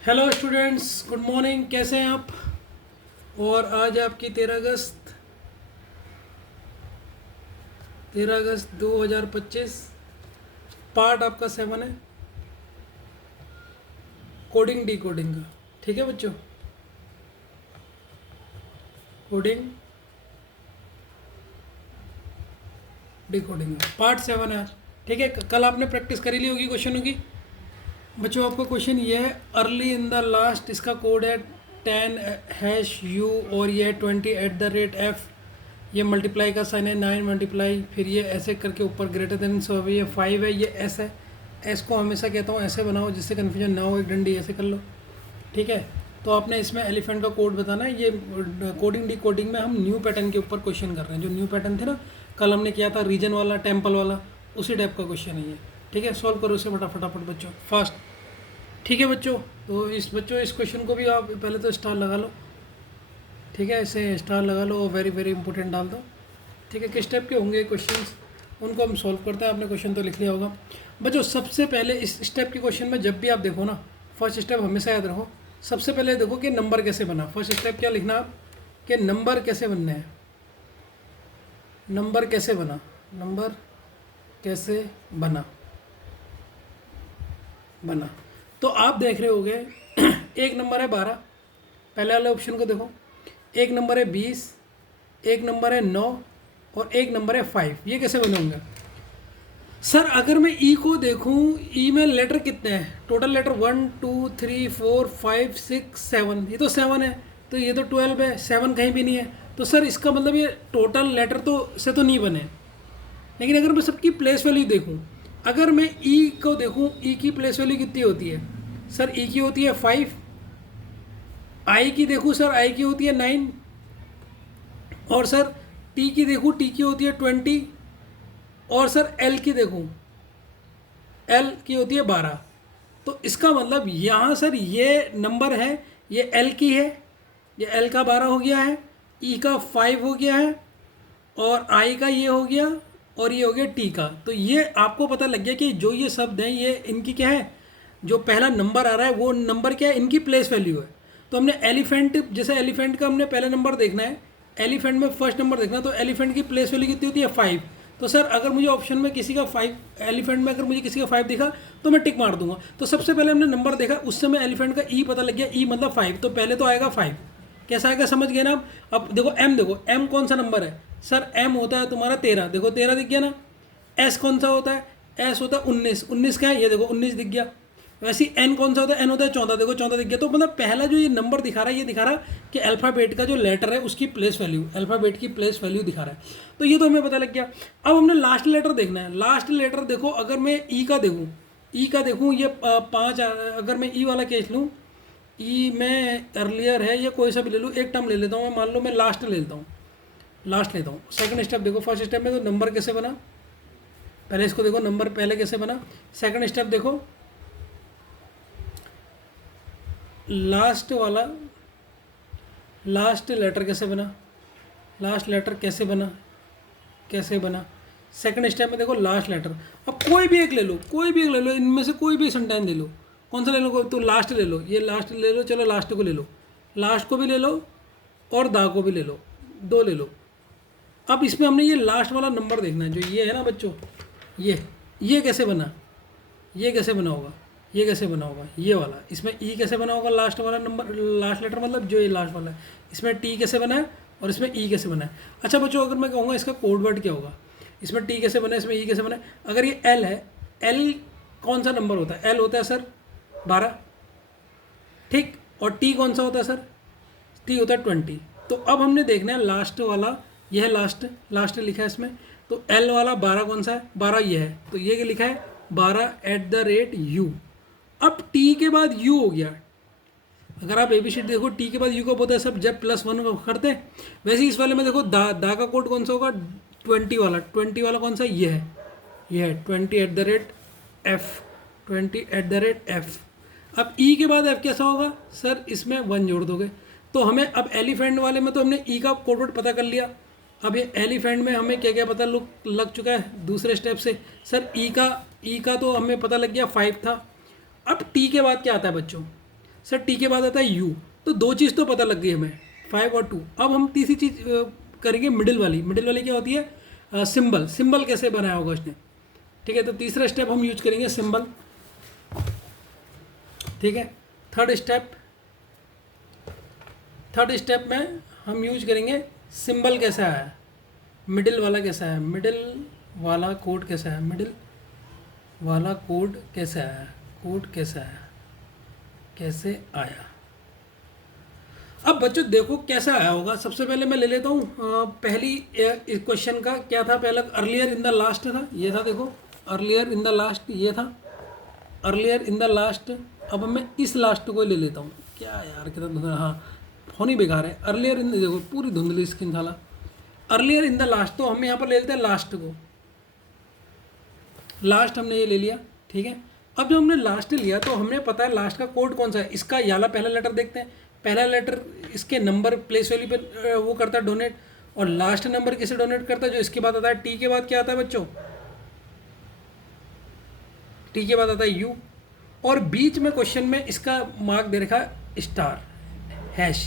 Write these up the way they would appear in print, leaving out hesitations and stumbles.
Hello students, good morning. कैसे हैं आप? और आज आपकी 13 अगस्त 2025, पार्ट आपका 7 है, कोडिंग डी कोडिंग का। ठीक है बच्चों, कोडिंग डी कोडिंग का पार्ट 7 है आज। ठीक है, कल आपने प्रैक्टिस करी ली होगी क्वेश्चनों की। बच्चों आपका क्वेश्चन ये है, अर्ली इन द लास्ट, इसका कोड है 10 #u और ये 20 @ ये मल्टीप्लाई का साइन है 9 मल्टीप्लाई, फिर ये ऐसे करके ऊपर ग्रेटर देन, सो अभी ये 5 है, ये एस है। एस को हमेशा कहता हूँ ऐसे बनाओ जिससे कन्फ्यूजन ना हो, एक डंडी ऐसे कर लो। ठीक है, तो आपने इसमें एलिफेंट का कोड बताना है। ये कोडिंग डी कोडिंग में हम न्यू पैटर्न के ऊपर क्वेश्चन कर रहे हैं। जो न्यू पैटर्न थे ना, कल हमने किया था रीजन वाला, टेम्पल वाला, उसी टाइप का क्वेश्चन है ये। ठीक है, सॉल्व करो इसे फटाफट बच्चों, फास्ट। ठीक है बच्चों, तो इस क्वेश्चन को भी आप पहले तो स्टार लगा लो। ठीक है, ऐसे स्टार लगा लो और वेरी वेरी इंपॉर्टेंट डाल दो। ठीक है, किस टाइप के होंगे क्वेश्चंस, उनको हम सॉल्व करते हैं। आपने क्वेश्चन तो लिख लिया होगा बच्चों। सबसे पहले इस स्टेप के क्वेश्चन में जब भी आप देखो ना, फर्स्ट स्टेप हमेशा याद रखो। सबसे पहले देखो कि नंबर कैसे बना। फर्स्ट स्टेप क्या लिखना आप, कि नंबर कैसे बनने हैं। नंबर कैसे बना, नंबर कैसे बना बना तो आप देख रहे होगे एक नंबर है 12, पहले वाले ऑप्शन को देखो। एक नंबर है 20, एक नंबर है 9 और एक नंबर है 5। ये कैसे बने होंगे सर? अगर मैं ई को देखूं, ई में लेटर कितने हैं? टोटल लेटर 1 2 3 4 5 6 7, ये तो 7 है, तो ये तो 12 है, 7 कहीं भी नहीं है। तो सर इसका मतलब ये टोटल लेटर तो से तो नहीं बने। लेकिन अगर मैं सबकी प्लेस वैल्यू देखूं, अगर मैं ई को देखूं, ई की प्लेस वैल्यू कितनी होती है सर? ई की होती है 5। आई की देखूं सर, आई की होती है 9। और सर टी की देखूं, टी की होती है 20। और सर एल की देखूं, एल की होती है 12। तो इसका मतलब यहाँ सर ये नंबर है, ये एल की है, ये एल का 12 हो गया है, ई का 5 हो गया है, और आई का ये हो गया, और ये हो गया टी का। तो ये आपको पता लग गया कि जो ये शब्द हैं ये इनकी क्या है, जो पहला नंबर आ रहा है वो नंबर क्या है, इनकी प्लेस वैल्यू है। तो हमने एलिफेंट, जैसे एलिफेंट का हमने पहला नंबर देखना है, एलिफेंट में फर्स्ट नंबर देखना, तो एलिफेंट की प्लेस वैल्यू कितनी होती है 5। तो सर अगर मुझे ऑप्शन में किसी का 5, एलिफेंट में अगर मुझे किसी का 5 दिखा तो मैं टिक मार दूंगा। तो सबसे पहले हमने नंबर देखा, उस समय एलिफेंट का ई पता लग गया, ई मतलब 5, तो पहले तो आएगा 5। कैसा आएगा समझ गए ना आप? अब देखो एम, देखो एम कौन सा नंबर है सर? एम होता है तुम्हारा 13, देखो 13 दिख गया ना। एस कौन सा होता है? एस होता है 19, 19 क्या है? ये देखो 19 दिख गया। वैसे ही एन कौन सा होता है? एन होता है 14, देखो 14 दिख गया। तो मतलब पहला जो ये नंबर दिखा रहा है, ये दिखा रहा है कि अल्फ़ाबेट का जो लेटर है उसकी प्लेस वैल्यू, अल्फ़ाबेट की प्लेस वैल्यू दिखा रहा है। तो ये तो हमें पता लग गया। अब हमने लास्ट लेटर देखना है। लास्ट लेटर देखो, अगर मैं ई का देखूँ, ई का देखूँ, ये 5, अगर मैं ई वाला केस लूँ, ई में अर्लियर है, या कोई सा भी ले लूँ, एक टर्म ले लेता हूँ मैं, मान लो मैं लास्ट ले लेता हूँ, लास्ट लेता हूँ। सेकंड स्टेप देखो, फर्स्ट स्टेप में तो नंबर कैसे बना, पहले इसको देखो, नंबर पहले कैसे बना। सेकंड स्टेप देखो, लास्ट वाला, लास्ट लेटर कैसे बना, लास्ट लेटर कैसे बना, कैसे बना। सेकंड स्टेप में देखो लास्ट लेटर। अब कोई भी एक ले लो, कोई भी एक ले लो, इनमें से कोई भी सेंटेंस ले लो। कौन सा ले लो? तो लास्ट ले लो, ये लास्ट ले लो, चलो लास्ट को ले लो, लास्ट को भी ले लो और दा को भी ले लो, दो ले लो। अब इसमें हमने ये लास्ट वाला नंबर देखना है, जो ये है ना बच्चों, ये कैसे बना, ये कैसे बना होगा, ये कैसे बना होगा, ये वाला। इसमें ई कैसे बना होगा, लास्ट वाला नंबर, लास्ट लेटर मतलब जो ये लास्ट वाला है। इसमें टी कैसे बना है और इसमें ई कैसे बना है। अच्छा बच्चों, अगर मैं कहूँगा इसका कोड वर्ड क्या होगा, इसमें टी कैसे बना है, इसमें ई कैसे बना है। अगर ये एल है, एल कौन सा नंबर होता है? एल होता है सर 12, ठीक। और टी कौन सा होता है सर? टी होता है 20। तो अब हमने देखना है लास्ट वाला, यह है लास्ट, लास्ट लिखा है इसमें। तो एल वाला 12 कौन सा है? 12 ये है, तो ये क्या लिखा है 12 @ u। अब टी के बाद यू हो गया। अगर आप एबीसी देखो, टी के बाद यू कब होता है सब? जब +1 करते हैं। वैसे इस वाले में देखो दा का कोड कौन सा होगा? 20 वाला। 20 वाला कौन सा? ये है 20 @ f, 20 @ f। अब ई के बाद एफ कैसा होगा सर? इसमें 1 जोड़ दोगे। तो हमें अब एलिफेंट वाले में तो हमने ई का कोड वर्ड पता कर लिया। अब ये एलिफेंट में हमें क्या क्या पता लग चुका है दूसरे स्टेप से। सर ई का तो हमें पता लग गया 5 था। अब टी के बाद क्या आता है बच्चों? सर टी के बाद आता है यू, तो दो चीज़ तो पता लग गई हमें, 5 और 2। अब हम तीसरी चीज़ करेंगे मिडिल वाली। मिडिल वाली क्या होती है? सिंबल। सिंबल कैसे बनाया होगा उसने, ठीक है। तो तीसरा स्टेप हम यूज करेंगे सिंबल, ठीक है। थर्ड स्टेप में हम यूज करेंगे सिंबल कैसा है, मिडिल वाला कैसा है, मिडिल वाला कोड कैसा है, मिडिल वाला कोड कैसा है, कोड कैसा है, कैसे आया। अब बच्चों देखो कैसा आया होगा। सबसे पहले मैं ले लेता हूँ पहली क्वेश्चन का क्या था, पहला अर्लियर इन द लास्ट था, ये था देखो, अर्लियर इन द लास्ट ये था, अर्लियर इन द लास्ट। अब मैं इस लास्ट को ले लेता हूँ, क्या यार कितना धुंधला, हाँ फोन ही बेकार है। अर्लियर इन, देखो पूरी धुंधली स्क्रीन था, अर्लियर इन द लास्ट, तो हम यहाँ पर ले लेते हैं लास्ट को, लास्ट हमने ये ले लिया, ठीक है। अब जब हमने लास्ट लिया तो हमें पता है लास्ट का कोड कौन सा है, इसका याला पहला लेटर देखते हैं, पहला लेटर इसके नंबर प्लेस वैल्यू पे वो करता है डोनेट, और लास्ट नंबर किसे डोनेट करता है, जो इसके बाद आता है टी के बाद क्या आता है बच्चों, टी के बाद आता है यू, और बीच में क्वेश्चन में इसका मार्क दे रखा है स्टार हैश,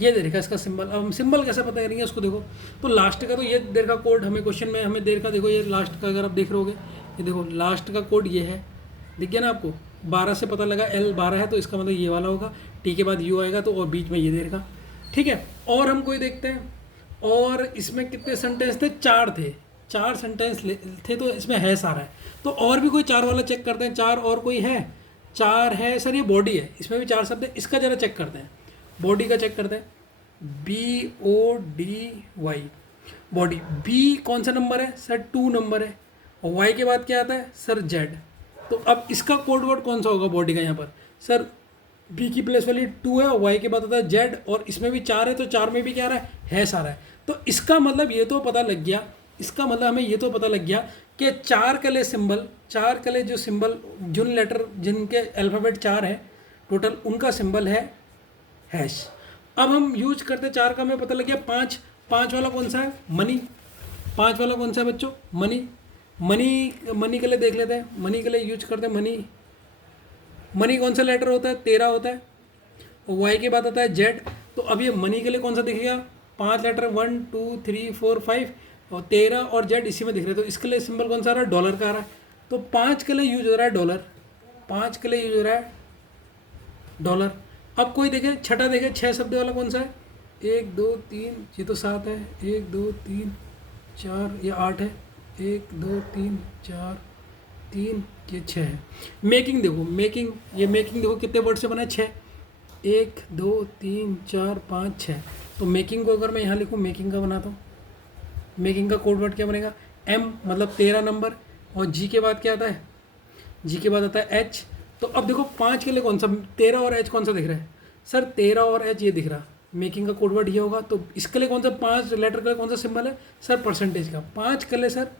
ये दे रखा है इसका सिंबल। अब हम सिंबल कैसे पता करेंगे उसको, देखो तो लास्ट का तो ये दे रखा कोड हमें क्वेश्चन में, हमें दे रखा, देखो ये लास्ट का अगर आप देख रहे होगे, ये देखो लास्ट का कोड ये है, दिख गया ना आपको, 12 से पता लगा L 12 है, तो इसका मतलब ये वाला होगा, टी के बाद यू आएगा, तो और बीच में ये दे रखा, ठीक है। और हम कोई देखते हैं, और इसमें कितने सेंटेंस थे, 4 थे, 4 सेंटेंस थे, तो इसमें है सारा है, तो और भी कोई 4 वाला चेक करते हैं, 4 और कोई है, 4 है सर, ये बॉडी है, इसमें भी 4 शब्द है, इसका ज़रा चेक करते हैं, बॉडी का चेक करते हैं, BODY बॉडी, बी कौन सा नंबर है सर, 2 नंबर है, और वाई के बाद क्या आता है सर जेड, तो अब इसका कोड वर्ड कौन सा होगा बॉडी का, यहाँ पर सर बी की प्लेस वाली 2 है और वाई के बाद आता है जेड, और इसमें भी 4 है, तो 4 में भी क्या रहा है सारा है, तो इसका मतलब ये तो पता लग गया, इसका मतलब हमें ये तो पता लग गया कि 4 कले सिंबल, 4 कले जो सिंबल, जिन लेटर जिनके अल्फ़ाबेट 4 है टोटल, उनका सिंबल है हैश। अब हम यूज करते 4 का, हमें पता लग गया 5 वाला कौन सा है, मनी, 5 वाला कौन सा है बच्चों, मनी के लिए देख लेते हैं, मनी के लिए यूज करते हैं, मनी कौन सा लेटर होता है, 13 होता है, और वाई के बाद आता है जेड, तो अब ये मनी के लिए कौन सा दिखेगा, 5 लेटर, 1 2 3 4 5, और 13 और जेड इसी में दिख रहे हैं, तो इसके लिए सिंबल कौन सा आ रहा है, डॉलर का आ रहा है, तो 5 के लिए यूज हो रहा है डॉलर, 5 के लिए यूज हो रहा है डॉलर। अब कोई देखे, छठा देखे, 6 शब्द वाला कौन सा है, 1 2 3, ये तो 7 है, 1 2 3 4, ये 8 है, 1 2 3 4 3, ये 6 है। मेकिंग देखो, मेकिंग देखो कितने वर्ड से बना है, 6, 1 2 3 4 5 6, तो मेकिंग को अगर मैं यहाँ लिखूँ, मेकिंग का बनाता हूँ, मेकिंग का कोड वर्ड क्या बनेगा, M मतलब 13 नंबर, और G के बाद क्या आता है, G के बाद आता है H, तो अब देखो 5 के लिए कौन सा, 13 और H कौन सा दिख रहा है सर, 13 और H ये दिख रहा, मेकिंग का कोड वर्ड ये होगा, तो इसके लिए कौन सा 5 लेटर के लिए कौन सा सिंबल है सर, परसेंटेज का, 5 के लिए सर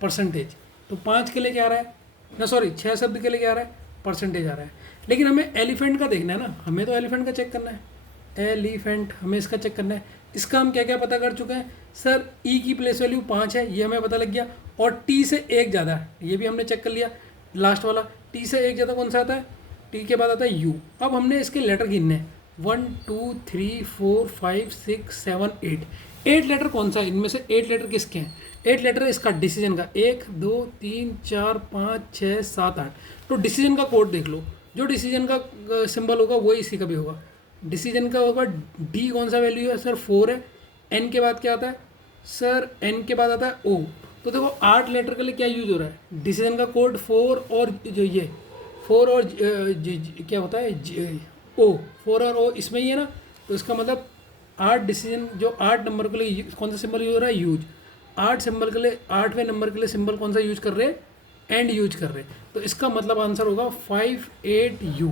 परसेंटेज, तो 5 के लिए क्या आ रहा है ना, सॉरी 6 शब्द के लिए क्या आ रहा है, परसेंटेज आ रहा है। लेकिन हमें एलिफेंट का देखना है ना, हमें तो एलिफेंट का चेक करना है, एलिफेंट हमें इसका चेक करना है, इसका हम क्या क्या पता कर चुके हैं सर, ई की प्लेस वैल्यू 5 है, ये हमें पता लग गया, और टी से 1 ज़्यादा है, ये भी हमने चेक कर लिया, लास्ट वाला टी से 1 ज़्यादा कौन सा आता है, टी के बाद आता है यू। अब हमने इसके लेटर गिनने हैं, 1 2 3 4 5 6 7 8 लेटर कौन सा है, इनमें से 8 लेटर किसके हैं, 8 लेटर है इसका डिसीजन का, 1 2 3 4 5 6 7 8, तो डिसीजन का कोड देख लो, जो डिसीजन का सिंबल होगा वही इसी का भी होगा, डिसीजन का होगा, डी कौन सा वैल्यू है सर, 4 है, एन के बाद क्या आता है सर, एन के बाद आता है ओ, तो देखो 8 लेटर के लिए क्या यूज हो रहा है, डिसीजन का कोड 4, और जो ये 4 और क्या होता है ओ, 4 और ओ इसमें ही है ना, तो इसका मतलब 8 डिसीजन, जो 8 नंबर के लिए कौन सा सिंबल यूज हो रहा है, यूज, 8 सिंबल के लिए, 8वें नंबर के लिए सिंबल कौन सा यूज कर रहे हैं, एंड यूज कर रहे हैं, तो इसका मतलब आंसर होगा 58U,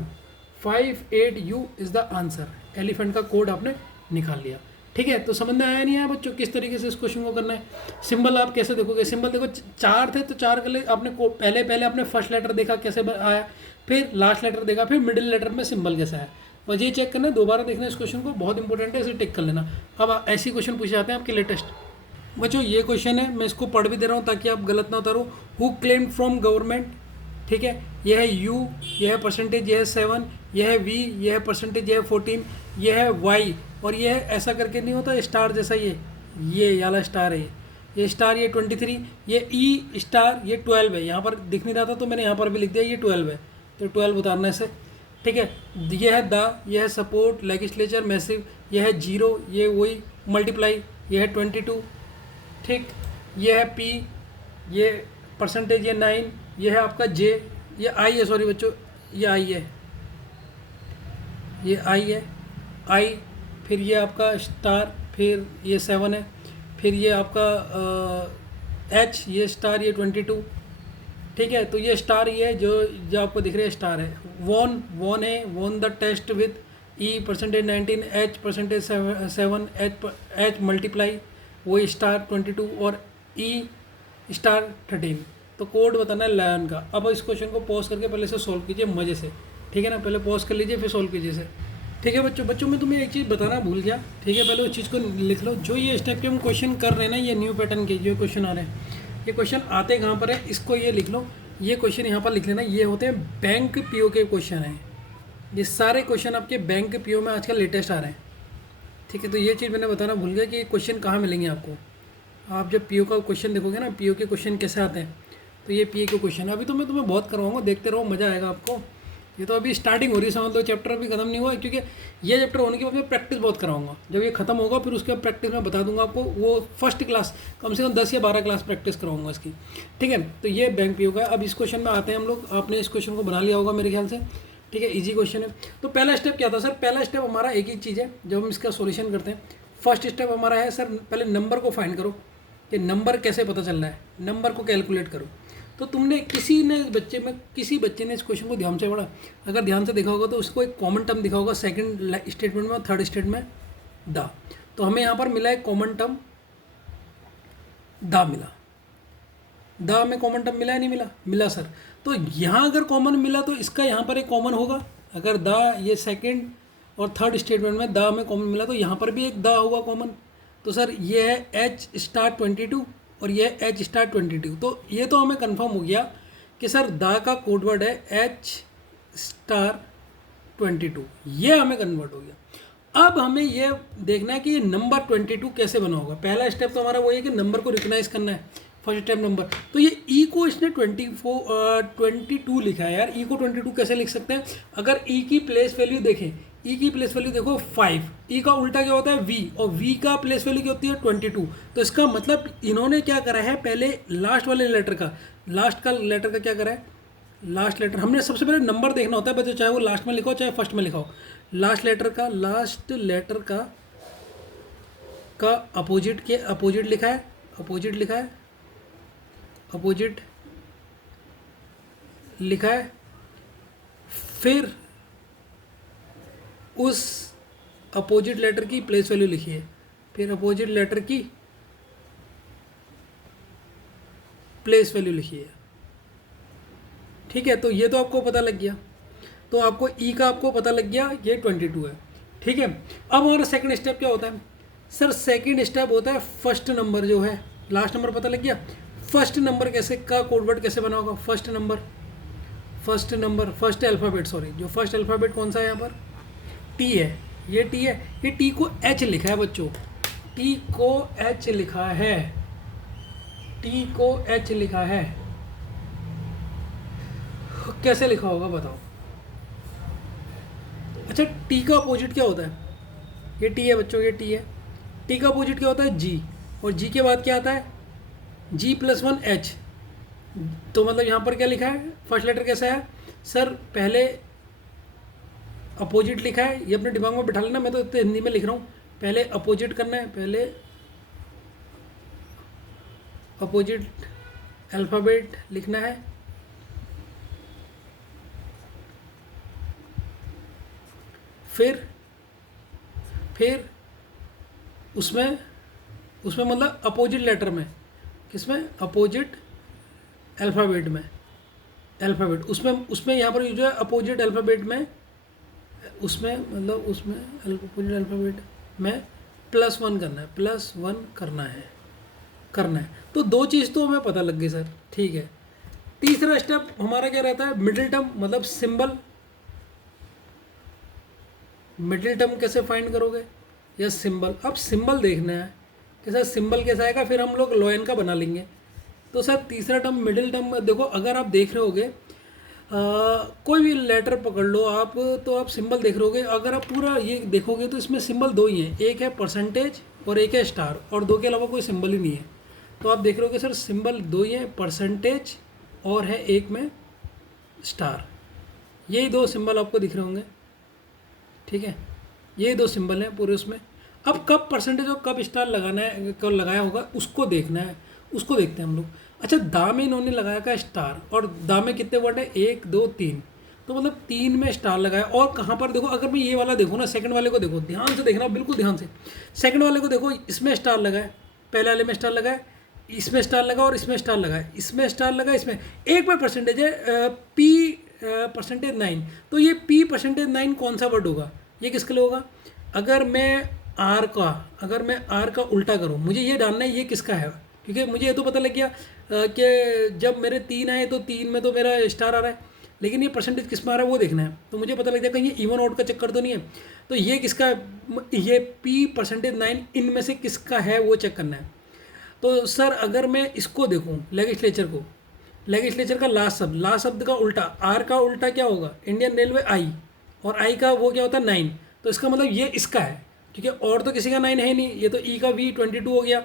58U is the answer, elephant का कोड आपने निकाल लिया, ठीक है। तो समझ में आया नहीं आया बच्चों किस तरीके से इस क्वेश्चन को करना है। सिंबल आप कैसे देखोगे, सिंबल देखो 4 थे, तो 4 के लिए आपने पहले आपने फर्स्ट लेटर देखा कैसे आया, फिर लास्ट लेटर देखा, फिर मिडिल लेटर में सिंबल कैसा है, बस ये चेक करना है, दोबारा देखना इस क्वेश्चन को, बहुत इंपॉर्टेंट है, इसे टिक कर लेना। अब ऐसे क्वेश्चन पूछे जाते हैं आपके लेटेस्ट बच्चों, ये क्वेश्चन है, मैं इसको पढ़ भी दे रहा हूँ ताकि आप गलत ना उतारो। हु क्लेम्ड फ्रॉम गवर्नमेंट ठीक है, यह है यू, यह है परसेंटेज, यह है 7, यह है वी, यह है परसेंटेज, यह है 14, यह है वाई, और यह है ऐसा करके नहीं होता स्टार जैसा, ये वाला स्टार है, ये स्टार, ये 23, ये ई स्टार, ये 12 है। यहाँ पर दिख नहीं रहा था तो मैंने यहाँ पर भी लिख दिया ये 12 है, तो 12 उतारने से। ठीक है, ये है द, ये है सपोर्ट, लेजिस्लेचर, मैसिव, ये है जीरो, ये वही मल्टीप्लाई, ये है 22। ठीक, ये है पी, ये परसेंटेज, ये 9, ये है आपका जे, ये आई है, सॉरी बच्चों, ये आई है, ये आई है, आई, फिर ये आपका स्टार, फिर ये 7 है, फिर ये आपका एच, ये स्टार, ये 22। ठीक है, तो ये स्टार, ये जो जो आपको दिख रहा है स्टार है। वॉन है, won the test with E percentage 19, H percentage 7, H multiply वो स्टार 22 और ई स्टार 13। तो कोड बताना है लायन का। अब इस क्वेश्चन को पॉज करके पहले से सॉल्व कीजिए मज़े से, ठीक है ना, पहले पॉज कर लीजिए फिर सॉल्व कीजिए इसे। ठीक है बच्चों मैं तुम्हें एक चीज़ बताना भूल गया, ठीक है, पहले उस चीज़ को लिख लो। जो ये स्टेप के हम क्वेश्चन कर रहे हैं ना, ये न्यू पैटर्न के जो क्वेश्चन आ रहे हैं, ये क्वेश्चन आते कहाँ पर है, इसको ये लिख लो, ये क्वेश्चन यहाँ पर लिख लेना। ये होते हैं बैंक पीओ के क्वेश्चन हैं, ये सारे क्वेश्चन आपके बैंक पीओ में आजकल लेटेस्ट आ रहे हैं। ठीक है, तो ये चीज़ मैंने बताना भूल गया कि ये क्वेश्चन कहाँ मिलेंगे आपको। आप जब पीओ का क्वेश्चन देखोगे ना, पीओ के क्वेश्चन कैसे आते हैं, तो ये पीओ के क्वेश्चन अभी तो मैं तुम्हें बहुत करवाऊंगा, देखते रहो, मज़ा आएगा आपको। ये तो अभी स्टार्टिंग हो रही है, समझ लो, चैप्टर अभी खत्म नहीं हुआ, क्योंकि ये चैप्टर होने के बाद मैं प्रैक्टिस बहुत कराऊंगा। जब ये खत्म होगा फिर उसके बाद प्रैक्टिस मैं बता दूंगा आपको, वो फर्स्ट क्लास कम से कम 10 या 12 क्लास प्रैक्टिस कराऊंगा इसकी। ठीक है, तो ये बैंक पीओ का। अब इस क्वेश्चन में आते हैं हम लोग। आपने इस क्वेश्चन को बना लिया होगा मेरे ख्याल से, ठीक है, इजी क्वेश्चन है। तो पहला स्टेप क्या था सर? पहला स्टेप हमारा एक ही चीज़ है जब हम इसका सॉल्यूशन करते हैं। फर्स्ट स्टेप हमारा है सर, पहले नंबर को फाइंड करो कि नंबर कैसे पता चल रहा है, नंबर को कैलकुलेट करो। तो तुमने किसी बच्चे ने इस क्वेश्चन को ध्यान से पढ़ा, अगर ध्यान से देखा होगा तो उसको एक कॉमन टर्म दिखा होगा सेकंड स्टेटमेंट में और थर्ड स्टेटमेंट में द। तो हमें यहाँ पर मिला है कॉमन टर्म द मिला। द में कॉमन टर्म मिला है नहीं मिला? मिला सर। तो यहाँ अगर कॉमन मिला तो इसका यहाँ पर एक कॉमन होगा। अगर द ये सेकंड और थर्ड स्टेटमेंट में द में कॉमन मिला तो यहाँ पर भी एक द होगा कॉमन। तो सर ये है एच स्टार 22 और ये एच स्टार 22। तो ये तो हमें कंफर्म हो गया कि सर द का कोड वर्ड है एच स्टार 22, ये हमें कन्वर्ट हो गया। अब हमें ये देखना है कि ये नंबर 22 कैसे बना होगा। पहला स्टेप तो हमारा वही है कि नंबर को रिकॉग्नाइज करना है, फर्स्ट स्टेप नंबर। तो ये ई को इसने 22 लिखा है यार। ई को 22 कैसे लिख सकते हैं? अगर ई की प्लेस वैल्यू देखें, ई की प्लेस वैल्यू देखो 5, ई का उल्टा क्या होता है वी, और वी का प्लेस वैल्यू क्या होती है 22। तो इसका मतलब इन्होंने क्या करा है, पहले लास्ट वाले लेटर का, लास्ट का लेटर का क्या करा है, लास्ट लेटर हमने सबसे पहले नंबर देखना होता है बच्चों, चाहे वो लास्ट में लिखा हो चाहे फर्स्ट में लिखा हो। लास्ट लेटर का अपोजिट के अपोजिट लिखा है, अपोजिट लिखा है, अपोजिट लिखा है, फिर उस अपोजिट लेटर की प्लेस वैल्यू लिखी है, फिर अपोजिट लेटर की प्लेस वैल्यू लिखी है। ठीक है, तो ये तो आपको पता लग गया। तो आपको ई का आपको पता लग गया ये 22 है। ठीक है, अब हमारा सेकंड स्टेप क्या होता है सर? सेकंड स्टेप होता है फर्स्ट नंबर जो है, लास्ट नंबर पता लग गया, फर्स्ट नंबर कैसे का कोडवर्ड कैसे बना होगा? First number first alphabet, sorry, जो फर्स्ट अल्फ़ाबेट कौन सा है यहाँ पर? टी है, ये टी है, ये टी को एच लिखा है बच्चों, टी को एच लिखा है, टी को एच लिखा है। कैसे लिखा होगा बताओ? अच्छा, टी का अपोजिट क्या होता है? ये टी है बच्चों, ये टी है, टी का अपोजिट क्या होता है? जी, और जी के बाद क्या आता है? G+1 H। तो मतलब यहाँ पर क्या लिखा है, फर्स्ट लेटर कैसा है सर? पहले अपोजिट लिखा है, ये अपने दिमाग में बिठा लेना, मैं तो इतने हिंदी में लिख रहा हूँ। पहले अपोजिट करना है, पहले अपोजिट अल्फ़ाबेट लिखना है, फिर उसमें मतलब अपोजिट लेटर में, किसमें? अपोजिट अल्फ़ाबेट में, उसमें यहाँ पर जो है अपोजिट अल्फ़ाबेट में, उसमें अपोजिट अल्फ़ाबेट में +1 करना है, +1 करना है। तो दो चीज़ तो हमें पता लग गई सर, ठीक है। तीसरा स्टेप हमारा क्या रहता है, मिडिल टर्म मतलब सिंबल। मिडिल टर्म कैसे फाइंड करोगे, या सिंबल। अब सिंबल देखना है कि सर सिंबल कैसा आएगा, फिर हम लोग लॉयन का बना लेंगे। तो सर तीसरा टर्म मिडिल टर्म देखो, अगर आप देख रहे होगे कोई भी लेटर पकड़ लो आप, तो आप सिंबल देख रहे होगे। अगर आप पूरा ये देखोगे तो इसमें सिंबल दो ही हैं, एक है परसेंटेज और एक है स्टार, और दो के अलावा कोई सिंबल ही नहीं है। तो आप देख रहे होगे सर सिंबल दो ही है, परसेंटेज और है एक में स्टार। यही दो सिंबल आपको दिख रहे होंगे, ठीक है। यही दो सिंबल हैं पूरे उसमें। अब कब परसेंटेज और कब स्टार लगाना है, कब लगाया होगा उसको देखना है, उसको देखते हैं हम लोग। अच्छा, दा में इन्होंने लगाया का स्टार, और दा में कितने वर्ड है, 1 2 3, तो मतलब 3 में स्टार लगाया। और कहाँ पर देखो, अगर मैं ये वाला देखूँ ना, सेकंड वाले को देखो, ध्यान से देखना, बिल्कुल ध्यान से। सेकंड वाले को देखो, इसमें स्टार लगा है, पहले वाले में स्टार लगा है, इसमें स्टार लगा और इसमें स्टार लगा है, इसमें स्टार लगा, इसमें एक में परसेंटेज है पी परसेंटेज 9। तो ये पी परसेंटेज 9 कौन सा वर्ड होगा, ये किसके लिए होगा। अगर मैं आर का उल्टा करूँ, मुझे ये जानना है ये किसका है, क्योंकि मुझे ये तो पता लग गया कि जब मेरे 3 आए तो 3 में तो मेरा स्टार आ रहा है, लेकिन ये परसेंटेज किस में आ रहा है वो देखना है। तो मुझे पता लग जाएगा ये इवन आउट का चक्कर तो नहीं है। तो ये किसका है, ये पी परसेंटेज 9 इनमें से किसका है वो चेक करना है। तो सर अगर मैं इसको देखूँ, लेजिस्लेचर को, लेजिस्लेचर का लास्ट शब्द का उल्टा, आर का उल्टा क्या होगा, इंडियन रेलवे आई, और आई का वो क्या होता है 9। तो इसका मतलब ये इसका है, क्योंकि और तो किसी का 9 है नहीं। ये तो ई का वी 22 हो गया।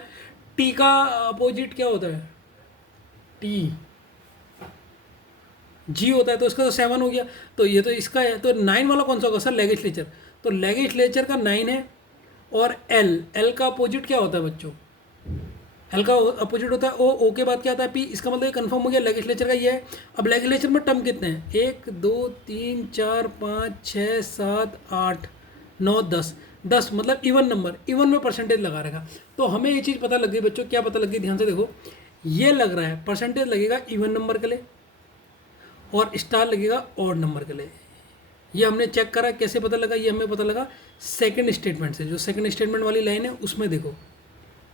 टी का अपोजिट क्या होता है, टी जी होता है, तो इसका तो 7 हो गया। तो ये तो इसका है, तो 9 वाला कौन सा होगा सर, लेजिस्लेचर। तो लेजिस्लेचर का 9 है। और एल का अपोजिट क्या होता है बच्चों, एल का अपोजिट होता है ओ, ओ के बाद क्या आता है पी। इसका मतलब ये कंफर्म हो गया लेजिस्लेचर का ये है। अब लेजिस्लेचर में टर्म कितने हैं, 1 2 3 4 5 6 7 8 9 10, 10 मतलब इवन नंबर, इवन में परसेंटेज लगा रहेगा। तो हमें ये चीज़ पता लग गई बच्चों, क्या पता लग गई, ध्यान से देखो। ये लग रहा है परसेंटेज लगेगा इवन नंबर के लिए, और स्टार लगेगा ऑड नंबर के लिए। ये हमने चेक करा, कैसे पता लगा, ये हमें पता लगा सेकंड स्टेटमेंट से। जो सेकंड स्टेटमेंट वाली लाइन है उसमें देखो,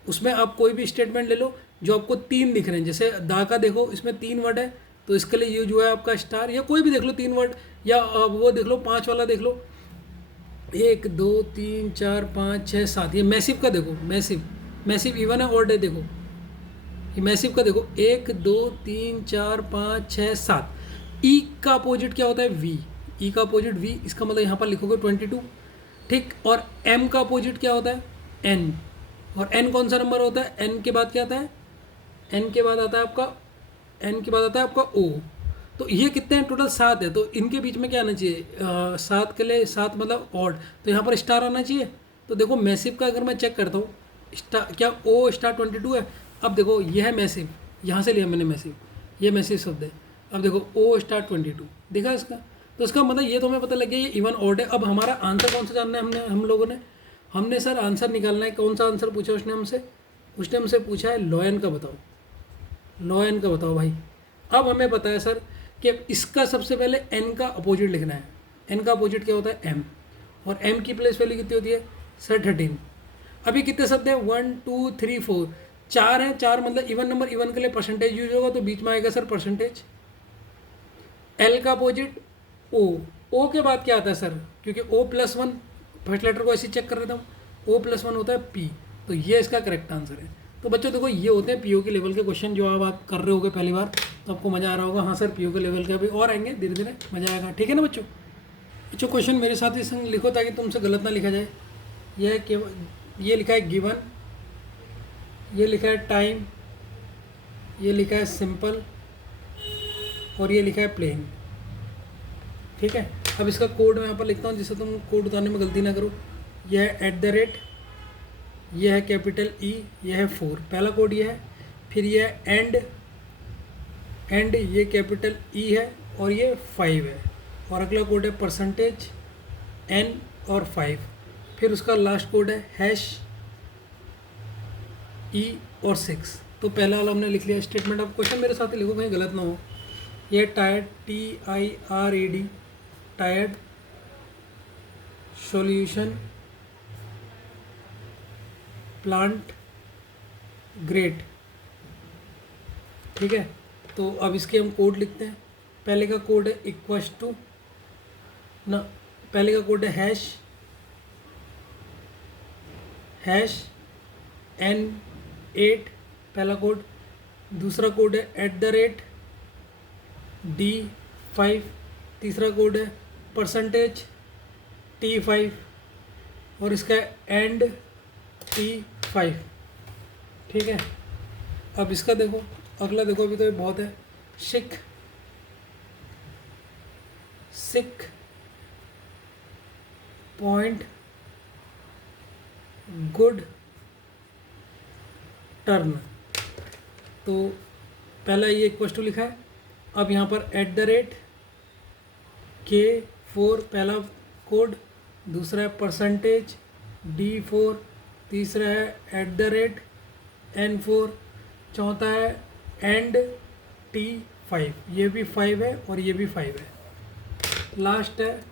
उसमें आप कोई भी स्टेटमेंट ले लो जो आपको 3 दिख रहे हैं। जैसे दा का देखो, इसमें 3 वर्ड है, तो इसके लिए यूज हुआ है आपका स्टार। या कोई भी देख लो 3 वर्ड, या वो देख लो 5 वाला देख लो, 1 2 3 4 5 6 7। ये मैसिव का देखो, मैसिव इवन है ऑड है, देखो ये मैसिव का देखो 1 2 3 4 5 6 7। ई का अपोजिट क्या होता है, वी। ई का अपोजिट वी, इसका मतलब यहाँ पर लिखोगे 22, ठीक। और एम का अपोजिट क्या होता है, एन। और एन कौन सा नंबर होता है, एन के बाद क्या आता है, एन के बाद आता है आपका, एन के बाद आता है आपका ओ। तो ये कितने हैं टोटल, 7 है। तो इनके बीच में क्या आना चाहिए, 7 के लिए 7 मतलब ऑड, तो यहाँ पर स्टार आना चाहिए। तो देखो मैसिव का अगर मैं चेक करता हूँ, स्टार क्या ओ स्टार 22 है। अब देखो ये है मैसिव, यहाँ से लिया मैंने मैसिव, ये मैसिव शब्द है। अब देखो ओ स्टार 22 देखा इसका, तो इसका मतलब ये तो हमें पता लग गया ये इवन ऑड है। अब हमारा आंसर कौन सा जानना है, हम लोगों ने, हमने सर आंसर निकालना है। कौन सा आंसर पूछा उसने हमसे पूछा है लॉयन का बताओ, लॉयन का बताओ भाई। अब हमें पता है सर कि इसका सबसे पहले एन का अपोजिट लिखना है। एन का अपोजिट क्या होता है, एम। और एम की प्लेस वैल्यू कितनी होती है सर, 13। अभी कितने शब्द हैं, 1 2 3 4, 4 हैं। 4 मतलब इवन नंबर, इवन के लिए परसेंटेज यूज होगा, तो बीच में आएगा सर परसेंटेज। एल का अपोजिट ओ, ओ के बाद क्या आता है सर, क्योंकि ओ प्लस 1 फर्स्ट लेटर को ऐसे चेक कर रहा था, ओ प्लस 1 होता है पी। तो ये इसका करेक्ट आंसर है। तो बच्चों देखो ये होते हैं पीओ के लेवल के क्वेश्चन, जो आप कर रहे होगे पहली बार, तो आपको मज़ा आ रहा होगा। हाँ सर पीओ के लेवल के अभी और आएंगे, धीरे धीरे मज़ा आएगा, ठीक है ना बच्चों। बच्चों क्वेश्चन मेरे साथ ही संग लिखो ताकि तुमसे गलत ना लिखा जाए। यह है कि ये लिखा है गिवन, ये लिखा है टाइम, ये लिखा है सिंपल, और ये लिखा है प्लेन, ठीक है। अब इसका कोड मैं यहाँ पर लिखता हूँ जिससे तुम कोड उतारने में गलती ना करो। यह है @ यह है कैपिटल ई, यह है 4, पहला कोड ये है। फिर यह है एंड ये कैपिटल ई है, और ये 5 है। और अगला कोड है परसेंटेज एन और 5। फिर उसका लास्ट कोड है हैश ई और 6। तो पहला वाला हमने लिख लिया स्टेटमेंट। अब क्वेश्चन मेरे साथ ही लिखो कहीं गलत ना हो। ये tired TIRAD tired solution plant great, ठीक है। तो अब इसके हम कोड लिखते हैं। पहले का कोड है इक्वल्स टू ना, पहले का कोड है हैश N8 पहला कोड। दूसरा कोड है @D5। तीसरा कोड है %T5 और इसका एंड T5। ठीक है, अब इसका देखो, अगला देखो, अभी तो ये बहुत है। सिक पॉइंट गुड टर्न। तो पहला ये इक्वल टू लिखा है, अब यहाँ पर @K4 पहला कोड, दूसरा है %D4, तीसरा है @N4, चौथा है एंड T5। ये भी 5 है और ये भी 5 है। लास्ट है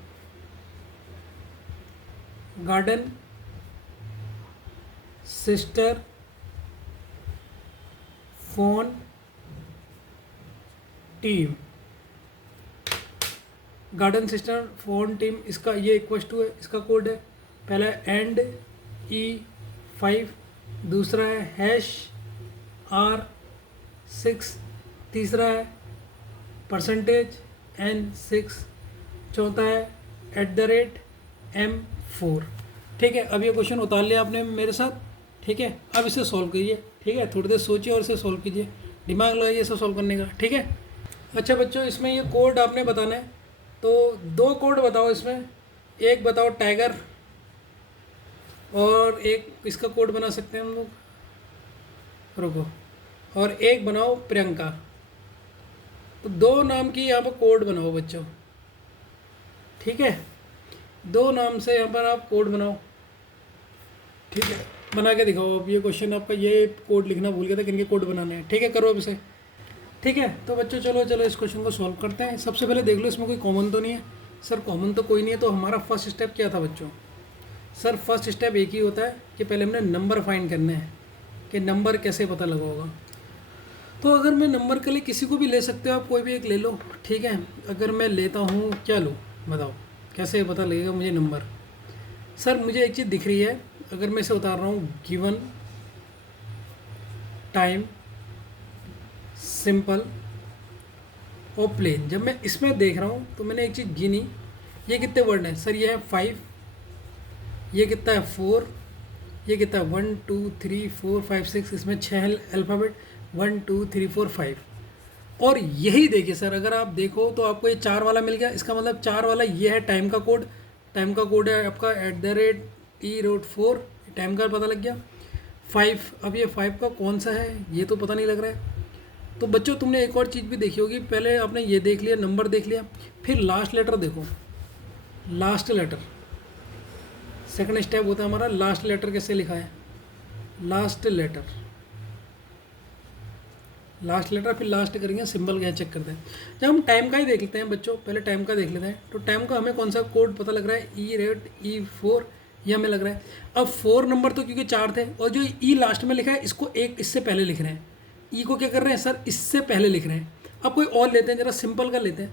garden sister phone team. Garden sister phone team, इसका ये इक्वल टू है, इसका कोड है पहला एंड E5, दूसरा है #R6, तीसरा है %N6, चौथा है @M4। ठीक है, अब ये क्वेश्चन उतार लिया आपने मेरे साथ। ठीक है, अब इसे सॉल्व कीजिए। ठीक है, थोड़ी देर सोचिए और इसे सॉल्व कीजिए, दिमाग लगाइए इसे सॉल्व करने का। ठीक है, अच्छा बच्चों, इसमें ये कोड आपने बताना है, तो 2 कोड बताओ इसमें। एक बताओ टाइगर और एक इसका कोड बना सकते हैं हम लोग, रुको, और एक बनाओ प्रियंका। तो 2 नाम की यहाँ पर कोड बनाओ बच्चों। ठीक है, 2 नाम से यहाँ पर आप कोड बनाओ। ठीक है, बना के दिखाओ। अब ये क्वेश्चन आपका, ये कोड लिखना भूल गया था, किनके कोड बनाने हैं। ठीक है, करो अब इसे। ठीक है, तो बच्चों चलो इस क्वेश्चन को सॉल्व करते हैं। सबसे पहले देख लो इसमें कोई कॉमन तो नहीं है। सर कॉमन तो कोई नहीं है, तो हमारा फर्स्ट स्टेप क्या था बच्चों? सर फर्स्ट स्टेप एक ही होता है कि पहले हमने नंबर फाइंड करने हैं, कि नंबर कैसे पता लगा होगा। तो अगर मैं नंबर के लिए किसी को भी ले सकते हो आप, कोई भी एक ले लो। ठीक है, अगर मैं लेता हूँ, क्या लूँ बताओ, कैसे पता लगेगा मुझे नंबर? सर मुझे एक चीज़ दिख रही है, अगर मैं इसे उतार रहा हूँ, गिवन टाइम सिंपल और प्लेन। जब मैं इसमें देख रहा हूँ तो मैंने एक चीज़ गिनी, ये कितने वर्ड हैं सर? ये है 5, ये कितना है 4, ये कितना है 1 2 3 4 5 6, इसमें 6 अल्फ़ाबेट 1 2 3 4 5। और यही देखिए सर, अगर आप देखो तो आपको ये 4 वाला मिल गया। इसका मतलब 4 वाला ये है टाइम का कोड। टाइम का कोड है आपका @E4, टाइम का पता लग गया। 5, अब ये 5 का कौन सा है ये तो पता नहीं लग रहा है। तो बच्चों तुमने एक और चीज़ भी देखी होगी, पहले आपने ये देख लिया, नंबर देख लिया, फिर लास्ट लेटर देखो। लास्ट लेटर सेकंड स्टेप होता है हमारा। लास्ट लेटर कैसे लिखा है? लास्ट लेटर फिर लास्ट करेंगे, सिंबल क्या चेक करते हैं। जब हम टाइम का ही देख लेते हैं बच्चों, पहले टाइम का देख लेते हैं। तो टाइम का हमें कौन सा कोड पता लग रहा है? E4 ये हमें लग रहा है। अब 4 नंबर तो क्योंकि 4 थे, और जो ई लास्ट में लिखा है इसको एक इससे पहले लिख रहे हैं। ई को क्या कर रहे हैं सर? इससे पहले लिख रहे हैं। अब कोई और लेते हैं, जरा सिंपल का लेते हैं।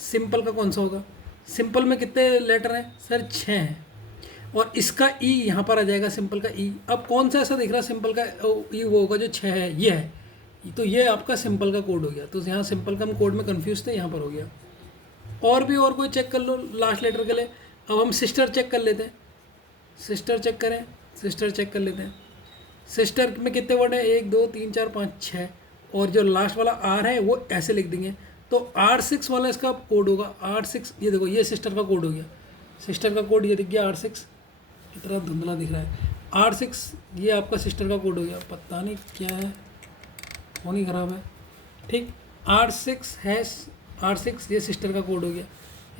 सिंपल का कौन सा होगा? सिंपल में कितने लेटर हैं सर? 6 हैं, और इसका ई यहाँ पर आ जाएगा, सिंपल का ई। अब कौन सा ऐसा दिख रहा है सिंपल का ई? वो होगा जो 6 है, ये है। तो ये आपका सिंपल का कोड हो गया। तो यहाँ सिंपल का हम कोड में कंफ्यूज थे, यहाँ पर हो गया। और भी और कोई चेक कर लो लास्ट लेटर के लिए। अब हम सिस्टर चेक कर लेते हैं। सिस्टर चेक करें, सिस्टर चेक कर लेते हैं। सिस्टर में कितने वर्ड हैं? 1 2 3 4 5 6, और जो लास्ट वाला आर है वो ऐसे लिख देंगे। तो R6 वाला इसका कोड होगा। R6, ये देखो, ये सिस्टर का कोड हो गया। सिस्टर का कोड ये दिख गया, R6। इतना धुंधला दिख रहा है। R6 ये आपका सिस्टर का कोड हो गया। पता नहीं क्या है, फ़ोन ही ख़राब है। ठीक, R6 ये सिस्टर का कोड हो गया।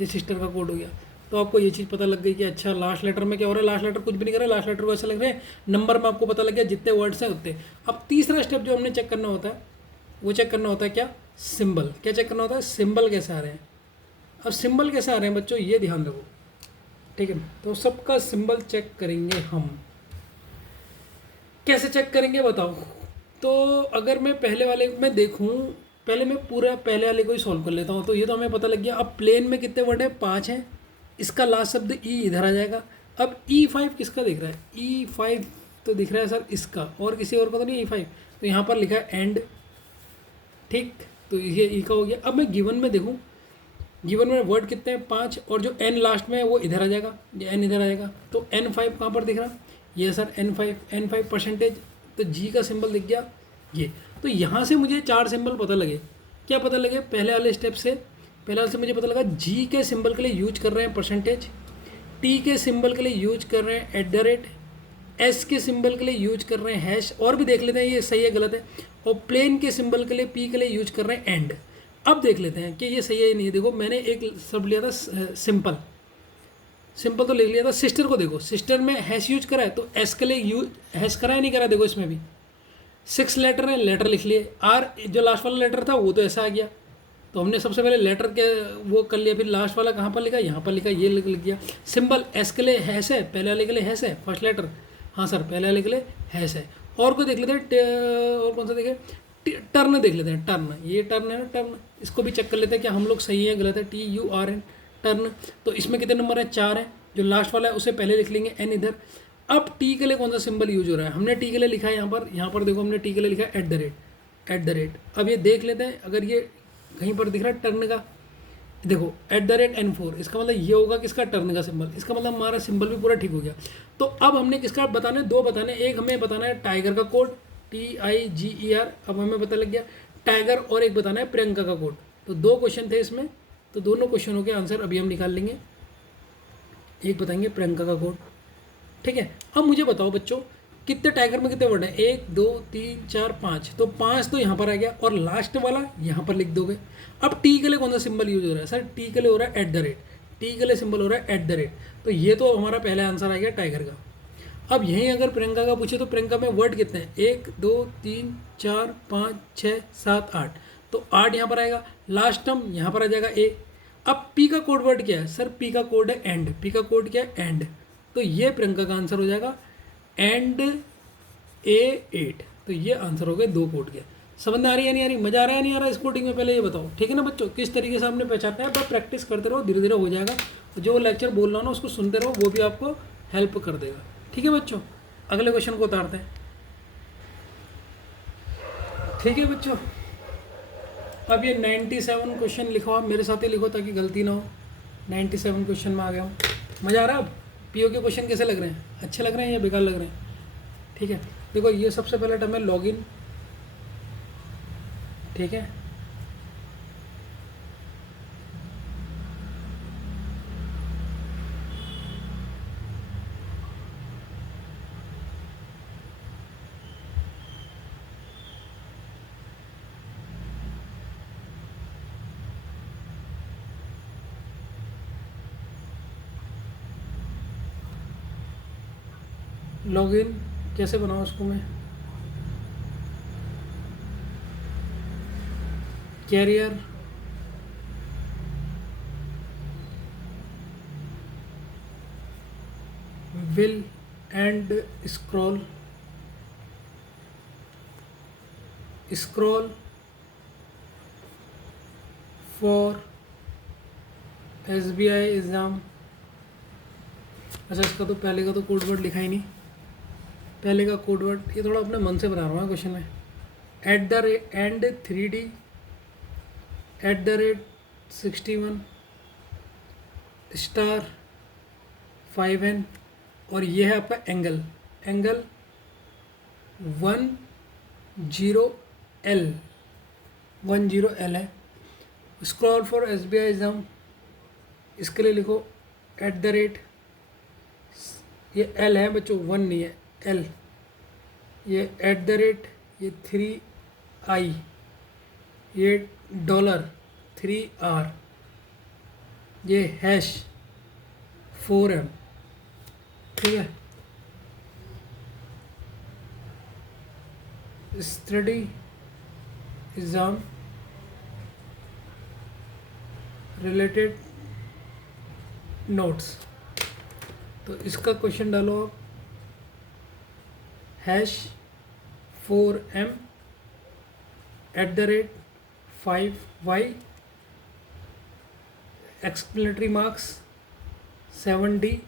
ये सिस्टर का कोड हो गया। तो आपको ये चीज़ पता लग गई कि अच्छा लास्ट लेटर में क्या हो रहा है। लास्ट लेटर कुछ भी नहीं कर रहा है, लास्ट लेटर को ऐसा लग रहा है। नंबर में आपको पता लग गया, जितने वर्ड्स हैं उतने। अब तीसरा स्टेप जो हमने चेक करना होता है, वो चेक करना होता है क्या? सिंबल। क्या चेक करना होता है? सिंबल कैसे आ रहे हैं। अब सिंबल कैसे आ रहे हैं बच्चों, ये ध्यान रखो। ठीक है, तो सबका सिंबल चेक करेंगे हम। कैसे चेक करेंगे बताओ? तो अगर मैं पहले वाले में देखूं पहले मैं पूरा पहले वाले को ही सॉल्व कर लेता हूँ। तो ये तो हमें पता लग गया। अब प्लेन में कितने वर्ड हैं, 5 हैं। इसका लास्ट शब्द ई इधर आ जाएगा। अब E5 किसका दिख रहा है, E5 तो दिख रहा है सर इसका, और किसी और का तो नहीं E5। तो यहाँ पर लिखा है एंड, ठीक। तो ये ई का हो गया। अब मैं गिवन में देखूँ, गिवन में वर्ड कितने हैं, 5, और जो एन लास्ट में है वो इधर आ जाएगा, ये एन इधर आ जाएगा। तो N5 कहाँ पर दिख रहा, ये सर N5 परसेंटेज। तो जी का सिंबल दिख गया ये। तो यहाँ से मुझे 4 सिंबल पता लगे। क्या पता लगे, पहले वाले स्टेप से, पहले वाले से मुझे पता लगा जी के सिंबल के लिए यूज कर रहे हैं परसेंटेज, टी के सिंबल के लिए यूज कर रहे हैं @ एस के सिंबल के लिए यूज कर रहे हैं हैश, और भी देख लेते हैं ये सही है गलत है। और प्लेन के सिंबल के लिए पी के लिए यूज कर रहे हैं एंड। अब देख लेते हैं कि ये सही है या नहीं। देखो मैंने एक शब्द लिया था सिंपल, सिंपल तो लिख लिया था। सिस्टर को देखो, सिस्टर में हैश यूज करा है, तो एस के लिए यूज हैश करा है नहीं करा, देखो इसमें भी 6 लेटर है, लेटर लिख लिए। आर जो लास्ट वाला लेटर था वो तो ऐसा आ गया, तो हमने सबसे पहले लेटर के वो कर लिया, फिर लास्ट वाला कहाँ पर लिखा, यहाँ पर लिखा, ये लिख लिया। सिंबल एस के लिए हैश है, पहले वाले के लिए हैश है, फर्स्ट लेटर, हाँ सर पहले वाले के लिए हैश है। और को देख लेते हैं, और कौन सा देखें, टर्न देख लेते हैं, टर्न, ये टर्न है ना, टर्न, इसको भी चेक कर लेते हैं कि हम लोग सही है गलत है। TURN turn. तो इसमें कितने नंबर है, 4 है। जो लास्ट वाला है उसे पहले लिख लेंगे, एन इधर। अब टी के लिए कौन सा सिंबल यूज हो रहा है, हमने टी के लिए लिखा है यहाँ पर देखो, हमने टी के लिए लिखा है @। अब ये देख लेते हैं, अगर ये कहीं पर दिख रहा है टर्न का, देखो @N4, इसका मतलब ये होगा किसका, टर्न का सिंबल। इसका मतलब हमारा सिंबल भी पूरा ठीक हो गया। तो अब हमने किसका बताना है, 2 बताने, एक हमें बताना है टाइगर का कोड, TIGER, अब हमें पता लग गया टाइगर, और एक बताना है प्रियंका का कोड। तो 2 क्वेश्चन थे इसमें, तो दोनों क्वेश्चनों के आंसर अभी हम निकाल लेंगे। एक बताएंगे प्रियंका का कोड, ठीक है। अब मुझे बताओ बच्चों, कितने टाइगर में कितने वर्ड हैं, 1 2 3 4 5, तो 5 तो यहाँ पर आ गया, और लास्ट वाला यहाँ पर लिख दोगे। अब टी के लिए कौन सा सिंबल यूज हो रहा है, सर टी के लिए हो रहा है @, टी के लिए सिंबल हो रहा है @। तो ये तो हमारा पहला आंसर आ गया टाइगर का। अब यहीं अगर प्रियंका का पूछे, तो प्रियंका में वर्ड कितने हैं, 1 2 3 4 5 6 7 8, तो 8 यहाँ पर आएगा। लास्ट टर्म यहाँ पर आ जाएगा ए। अब पी का कोड वर्ड क्या है, सर पी का कोड है एंड, पी का कोड क्या है एंड। तो ये प्रियंका का आंसर हो जाएगा एंड A8। तो ये आंसर हो गए 2 कोड के। समझ में आ रही है नहीं आ रही, मजा आ रहा है नहीं आ रहा इस कोडिंग में, पहले ये बताओ, ठीक है ना बच्चों। किस तरीके से हमने पहचाना है, बस प्रैक्टिस करते रहो, धीरे धीरे हो जाएगा। और जो लेक्चर बोल रहा हूँ ना उसको सुनते रहो, वो भी आपको हेल्प कर देगा, ठीक है बच्चों। अगले क्वेश्चन को उतारते हैं, ठीक है बच्चों। अब ये 97 क्वेश्चन लिखो, आप मेरे साथ ही लिखो ताकि गलती ना हो। 97 क्वेश्चन में आ गया हूँ। मज़ा आ रहा है। अब PO के क्वेश्चन कैसे लग रहे हैं, अच्छे लग रहे हैं या बेकार लग रहे हैं, ठीक है। देखो ये सबसे पहला टर्म है लॉगिन, ठीक है। लॉगिन कैसे बनाऊँ उसको मैं, career, will and scroll, scroll for SBI exam. अच्छा इसका तो पहले का तो कोड वर्ड लिखा ही नहीं, पहले का कोड वर्ड ये थोड़ा अपने मन से बना रहा हूँ क्वेश्चन में। एंड 3D @61 स्टार 5N, और ये है आपका एंगल 10L है। स्क्रॉल फॉर SBI एग्ज़ाम, इसके लिए लिखो @ ये L है बच्चों, 1 नहीं है L, ये @ ये 3I, ये $3R, ये हैश 4M, ठीक है। स्टडी एग्ज़ाम रिलेटेड नोट्स, तो इसका क्वेश्चन डालो आप, hash 4M @ 5y exclamatory marks 7d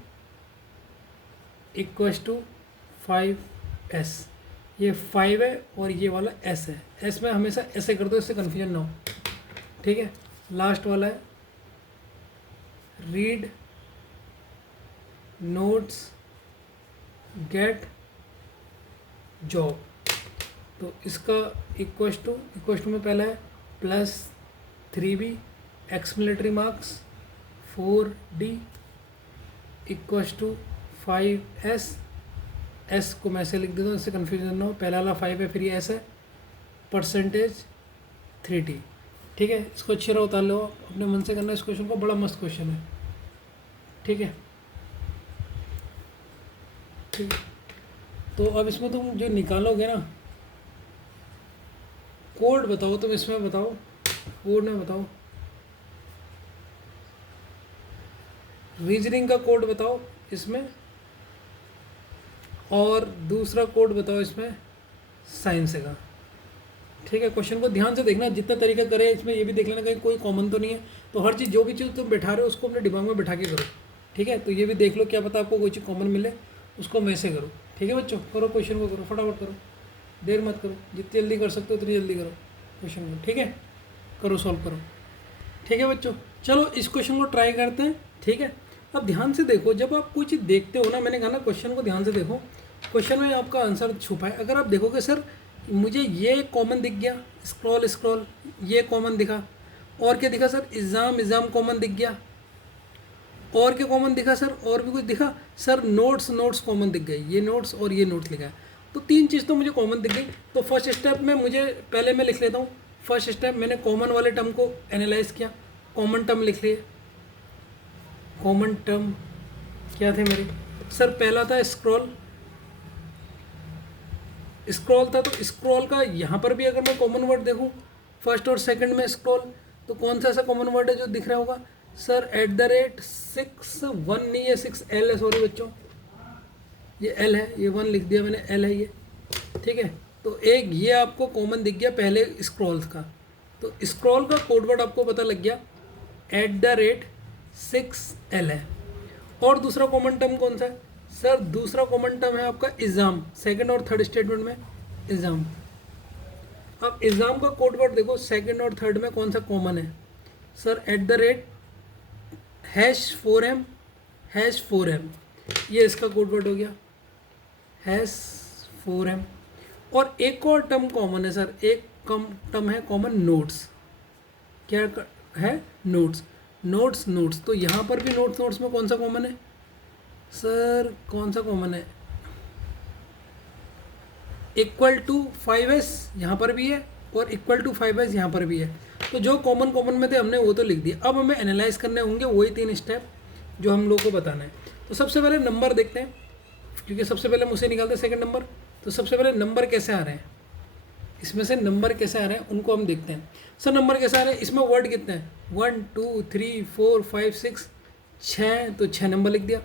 equals to 5s। ये 5 है और ये वाला s है। s में हमेशा ऐसे कर दो, इससे कन्फ्यूजन ना हो, ठीक है। लास्ट वाला है रीड नोट्स गेट जॉब। तो इसका इक्वल्स टू में पहला है +3b exclamatory marks 4d equals to 5s। s को मैं ऐसे लिख देता हूँ, इससे कन्फ्यूजन ना हो। पहला वाला 5 है, फिर ये s है, परसेंटेज 3t, ठीक है। इसको अच्छी तरह उतार लो, अपने मन से करना इस क्वेश्चन को, बड़ा मस्त क्वेश्चन है, ठीक है। ठीक, तो अब इसमें तुम जो निकालोगे ना, कोड बताओ तुम, इसमें बताओ, कोड में बताओ, रीजनिंग का कोड बताओ इसमें, और दूसरा कोड बताओ इसमें साइंस का, ठीक है। क्वेश्चन को ध्यान से देखना, जितना तरीका करे इसमें ये भी देख लेना कहीं कोई कॉमन तो नहीं है। तो हर चीज़, जो भी चीज़ तुम बैठा रहे हो उसको अपने दिमाग में बैठा के करो, ठीक है। तो ये भी देख लो, क्या पता आपको कोई चीज़ कॉमन मिले, उसको मैं से करो, ठीक है बच्चों। करो क्वेश्चन को, करो फटाफट करो, देर मत करो, जितनी जल्दी कर सकते हो उतनी जल्दी करो क्वेश्चन को, ठीक है। करो, सॉल्व करो, ठीक है बच्चों। चलो इस क्वेश्चन को ट्राई करते हैं, ठीक है। अब ध्यान से देखो, जब आप कोई चीज़ देखते हो ना, मैंने कहा ना क्वेश्चन को ध्यान से देखो, क्वेश्चन में आपका आंसर छुपा है। अगर आप देखोगे सर मुझे ये कॉमन दिख गया, स्क्रॉल ये कॉमन दिखा, और क्या दिखा सर, एग्ज़ाम कॉमन दिख गया, और क्या कॉमन दिखा सर, और भी कुछ दिखा सर, नोट्स कॉमन दिख गए, ये नोट्स और ये नोट्स लिखा है। तो 3 चीज़ तो मुझे कॉमन दिख गई। तो फर्स्ट स्टेप में मुझे, पहले मैं लिख लेता हूँ, फर्स्ट स्टेप मैंने कॉमन वाले टर्म को एनालाइज किया, कॉमन टर्म लिख लिए। कॉमन टर्म क्या थे मेरे सर, पहला था स्क्रॉल था, तो स्क्रॉल का यहाँ पर भी अगर मैं कॉमन वर्ड देखूँ फर्स्ट और सेकंड में स्क्रॉल, तो कौन सा ऐसा कॉमन वर्ड है जो दिख रहा होगा सर, @6 1 नहीं है, 6l है, सॉरी बच्चों, ये l है, ये 1 लिख दिया मैंने, l है ये, ठीक है। तो एक ये आपको कॉमन दिख गया पहले स्क्रॉल्स का। तो स्क्रॉल का कोड वर्ड आपको पता लग गया, @6l है। और दूसरा कॉमन टर्म कौन सा है सर, दूसरा कॉमन टर्म है आपका एग्ज़ाम, सेकंड और थर्ड स्टेटमेंट में एग्ज़ाम। अब एग्ज़ाम का कोड वर्ड देखो, सेकंड और थर्ड में कौन सा कॉमन है सर, #4m, ये इसका कोड वर्ड हो गया, #4m। और एक और टर्म कॉमन है सर, एक कम टर्म है कॉमन, नोट्स। क्या है, नोट्स। तो यहाँ पर भी नोट्स में कौन सा कॉमन है सर, कौन सा कॉमन है, =5s यहाँ पर भी है, और =5s यहाँ पर भी है। तो जो कॉमन में थे हमने वो तो लिख दिए। अब हमें एनालाइज करने होंगे वही 3 स्टेप जो हम लोग को बताना है। तो सबसे पहले नंबर देखते हैं, क्योंकि सबसे पहले मुझसे निकालते हैं सेकंड नंबर। तो सबसे पहले नंबर कैसे आ रहे हैं, इसमें से नंबर कैसे आ रहे हैं उनको हम देखते हैं। सर नंबर कैसे आ रहे हैं, इसमें वर्ड कितने हैं, 1 2 3 4 5 6 6, तो 6 नंबर लिख दिया।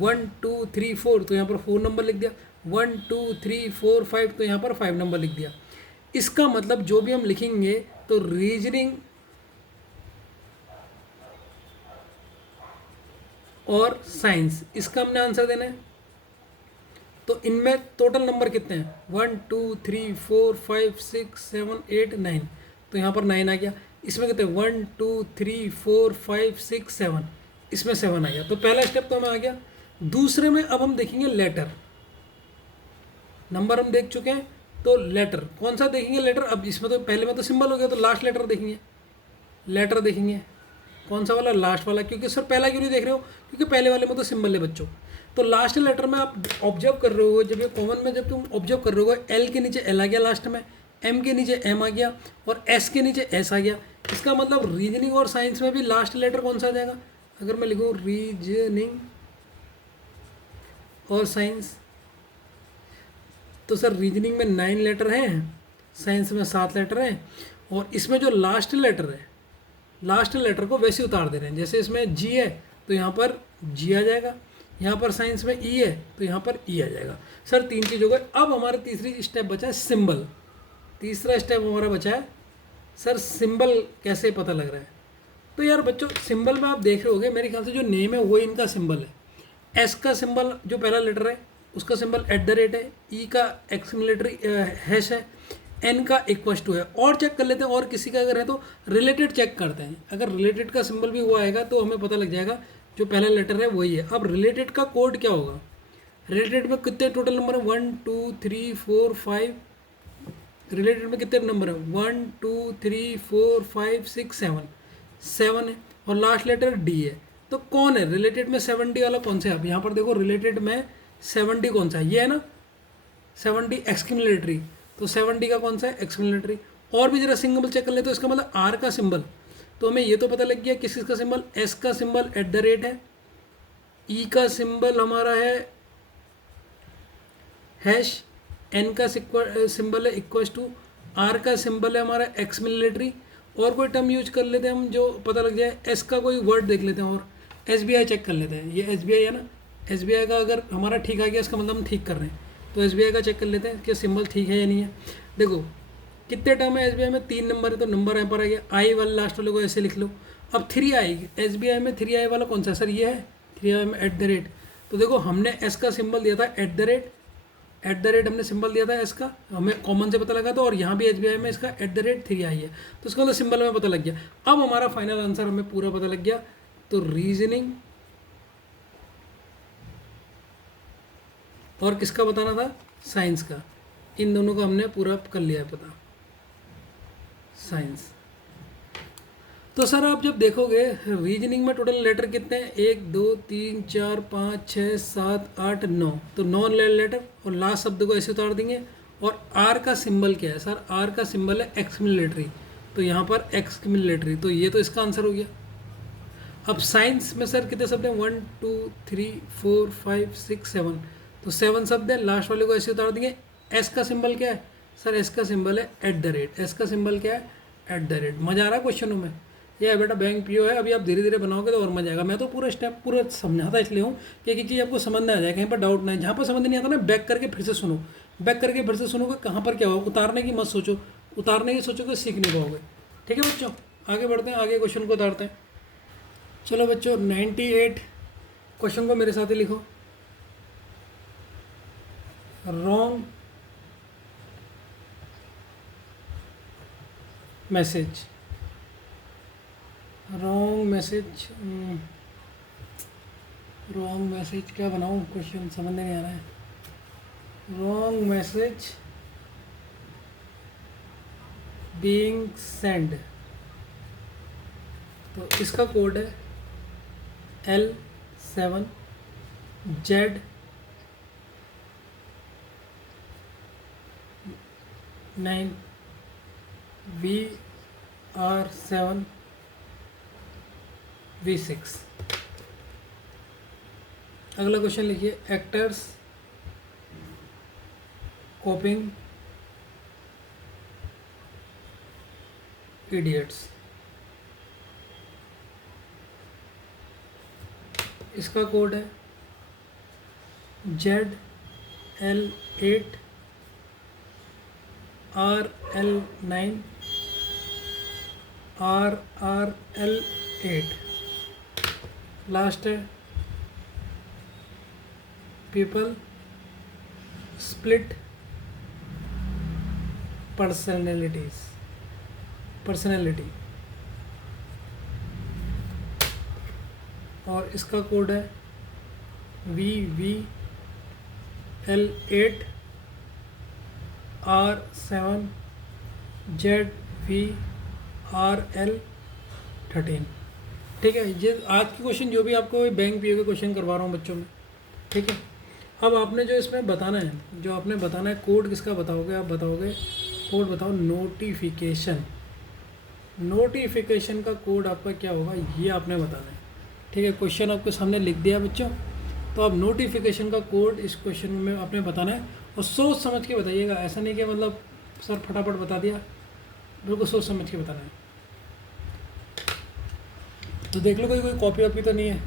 1 2 3 4, तो यहाँ पर 4 नंबर लिख दिया। 1 2 3 4 5, तो यहाँ पर 5 नंबर लिख दिया। इसका मतलब जो भी हम लिखेंगे तो रीजनिंग और साइंस, इसका हमने आंसर देना है। तो इनमें टोटल नंबर कितने हैं, 1 2 3 4 5 6 7 8 9, तो यहाँ पर 9 आ गया। इसमें कितने, 1 2 3 4 5 6 7, इसमें 7 आ गया। तो पहला स्टेप तो हमें आ गया। दूसरे में अब हम देखेंगे लेटर, नंबर हम देख चुके हैं, तो लेटर कौन सा देखेंगे, लेटर। अब इसमें तो पहले में तो सिंबल हो गया, तो लास्ट लेटर देखेंगे, लेटर देखेंगे कौन सा वाला, लास्ट वाला। क्योंकि सर पहला क्यों नहीं देख रहे हो, क्योंकि पहले वाले में तो सिंबल है बच्चों। तो लास्ट लेटर में आप ऑब्जर्व कर रहे हो, जब ये कॉमन में जब तुम ऑब्जर्व कर रहे हो, एल के नीचे एल आ गया लास्ट में, एम के नीचे एम आ गया, और एस के नीचे एस आ गया। इसका मतलब रीजनिंग और साइंस में भी लास्ट लेटर कौन सा आ जाएगा। अगर मैं लिखूँ रीजनिंग और साइंस, तो सर रीजनिंग में 9 लेटर हैं, साइंस में 7 लेटर हैं, और इसमें जो लास्ट लेटर है, लास्ट लेटर को वैसे उतार दे रहे हैं। जैसे इसमें जी है तो यहाँ पर जी आ जाएगा, यहाँ पर साइंस में ई है तो यहाँ पर ई आ जाएगा। सर 3 चीज़ हो गए। अब हमारा तीसरी स्टेप बचा है सिंबल, तीसरा स्टेप हमारा बचा है सर सिंबल कैसे पता लग रहा है? तो यार बच्चों सिंबल में आप देख रहे होगे, मेरे ख्याल से जो नेम है वो इनका सिंबल है। एस का सिंबल जो पहला लेटर है उसका सिंबल @ है, ई का एक्सक्लेमेटरी हैश है, एन का इक्वस टू है। और चेक कर लेते हैं, और किसी का अगर है तो रिलेटेड चेक करते हैं। अगर रिलेटेड का सिंबल भी हुआ आएगा तो हमें पता लग जाएगा जो पहला लेटर है वही है। अब रिलेटेड का कोड क्या होगा? रिलेटेड में कितने टोटल नंबर है? 1 2 3 4 5। रिलेटेड में कितने नंबर है? 1 2 3 4 5 6 7। 7 है और लास्ट लेटर डी है। तो कौन है रिलेटेड में 7D वाला? कौन सा है? आप यहाँ पर देखो रिलेटेड में 7D कौन सा है? ये है ना 7D एक्सक्लेमेटरी। तो 7D का कौन सा है? एक्सक्लेमेटरी। और भी जरा सिंबल चेक कर ले, तो इसका मतलब आर का सिंबल, तो हमें ये तो पता लग गया किस का सिंबल, एस का सिंबल @ है, ई का सिंबल हमारा है हैश, एन का सिंबल है इक्वस टू, आर का सिंबल है हमारा एक्सक्लेमेटरी। और कोई टर्म यूज कर लेते हैं हम जो पता लग जाए। एस का कोई वर्ड देख लेते हैं और SBI चेक कर लेते हैं। ये SBI है ना, SBI का अगर हमारा ठीक आ गया इसका मतलब हम ठीक कर रहे हैं। तो SBI का चेक कर लेते हैं कि सिंबल ठीक है या नहीं है। देखो कितने टर्म है SBI में? 3 नंबर है, तो नंबर यहाँ पर आ गया। आई वाले लास्ट वाले को ऐसे लिख लो। अब 3 आएगी SBI में, 3 आई वाला कौन सा? सर ये है 3 आई में @ तो देखो हमने एस का सिंबल दिया था @ हमने सिंबल दिया था इसका, हमें कॉमन से पता लगा था। और यहाँ भी SBI में इसका @ 3 आई है, तो इसका मतलब सिंबल में पता लग गया। अब हमारा फाइनल आंसर हमें पूरा पता लग गया। तो रीजनिंग और किसका बताना था? साइंस का। इन दोनों का हमने पूरा कर लिया है पता, साइंस। तो सर आप जब देखोगे रीजनिंग में टोटल लेटर कितने हैं? 1 2 3 4 5 6 7 8 9। तो 9 लेटर और लास्ट शब्द को ऐसे उतार देंगे। और आर का सिंबल क्या है? सर आर का सिंबल है एक्सक्लेमेटरी, तो यहाँ पर एक्सक्लेमेटरी, तो ये तो इसका आंसर हो गया। अब साइंस में सर कितने शब्द हैं? 1 2 3 4 5 6 7। तो 7 शब्द है, लास्ट वाले को ऐसे उतार देंगे। एस का सिंबल क्या है? सर एस का सिंबल है @ एस का सिंबल क्या है? @ मज़ा आ रहा है क्वेश्चनों में? ये बेटा बैंक पीओ है, अभी आप धीरे धीरे बनाओगे तो और मजा आएगा। मैं तो पूरा स्टेप पूरा समझाता इसलिए हूँ कि एक चीज़ आपको समझ में आ जाए, कहीं पर डाउट नहीं। जहाँ पर समझ नहीं आता ना, बैक करके फिर से सुनो, बैक करके फिर से सुनोगे कहाँ पर क्या होगा। उतारने की मत सोचो, उतारने की सोचोगे सीख नहीं पाओगे। ठीक है बच्चों, आगे बढ़ते हैं, आगे क्वेश्चन को उतारते हैं। चलो बच्चों 98 क्वेश्चन को मेरे साथ ही लिखो। Wrong message, wrong message, wrong message क्या बनाऊँ? क्वेश्चन समझ नहीं आ रहा है। रॉन्ग मैसेज बीइंग सेंड, तो इसका कोड है L7Z9VR7V6। अगला क्वेश्चन लिखिए, एक्टर्स कॉपिंग इडियट्स। इसका कोड है ZL8RL9RRL8। लास्ट है पीपल स्प्लिट पर्सनैलिटी। और इसका कोड है VVL8R7ZVRL13। ठीक है, ये आज के क्वेश्चन जो भी आपको बैंक पीओ के क्वेश्चन करवा रहा हूँ बच्चों में। ठीक है, अब आपने जो इसमें बताना है, जो आपने बताना है कोड किसका बताओगे? आप बताओगे कोड, बताओ नोटिफिकेशन। नोटिफिकेशन का कोड आपका क्या होगा ये आपने बताना है। ठीक है, क्वेश्चन आपके सामने लिख दिया बच्चों, तो अब नोटिफिकेशन का कोड इस क्वेश्चन में आपने बताना है। और सोच समझ के बताइएगा, ऐसा नहीं कि मतलब सर फटाफट बता दिया, बिल्कुल सोच समझ के बताना है। तो देख लो कोई कॉपी वॉपी तो नहीं है।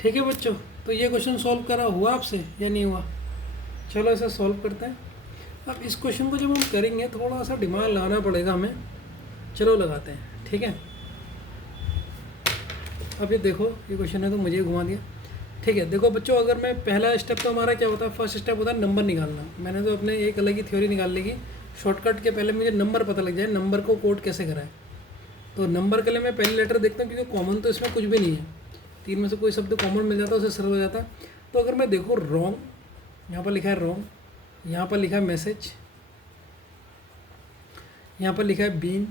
ठीक है बच्चों, तो ये क्वेश्चन सॉल्व करा हुआ आपसे या नहीं हुआ? चलो इसे सॉल्व करते हैं। अब इस क्वेश्चन को जब हम करेंगे थोड़ा सा दिमाग लगाना पड़ेगा हमें। चलो लगाते हैं, ठीक है। अब ये देखो, ये क्वेश्चन है तो मुझे घुमा दिया। ठीक है, देखो बच्चों, अगर मैं पहला स्टेप तो हमारा क्या होता है, फर्स्ट स्टेप होता है नंबर निकालना। मैंने तो अपने एक अलग ही थ्योरी निकाल ली कि शॉर्टकट के पहले मुझे नंबर पता लग जाए, नंबर को कोड कैसे कराए। तो नंबर के लिए मैं पहले लेटर देखता हूँ, क्योंकि कॉमन तो इसमें कुछ भी नहीं है। तीन में से कोई शब्द कॉमन मिल जाता है, उसे सरल हो जाता है। तो अगर मैं देखूँ रॉन्ग, यहाँ पर लिखा है रॉन्ग, यहाँ पर लिखा है मैसेज, यहाँ पर लिखा है बीन,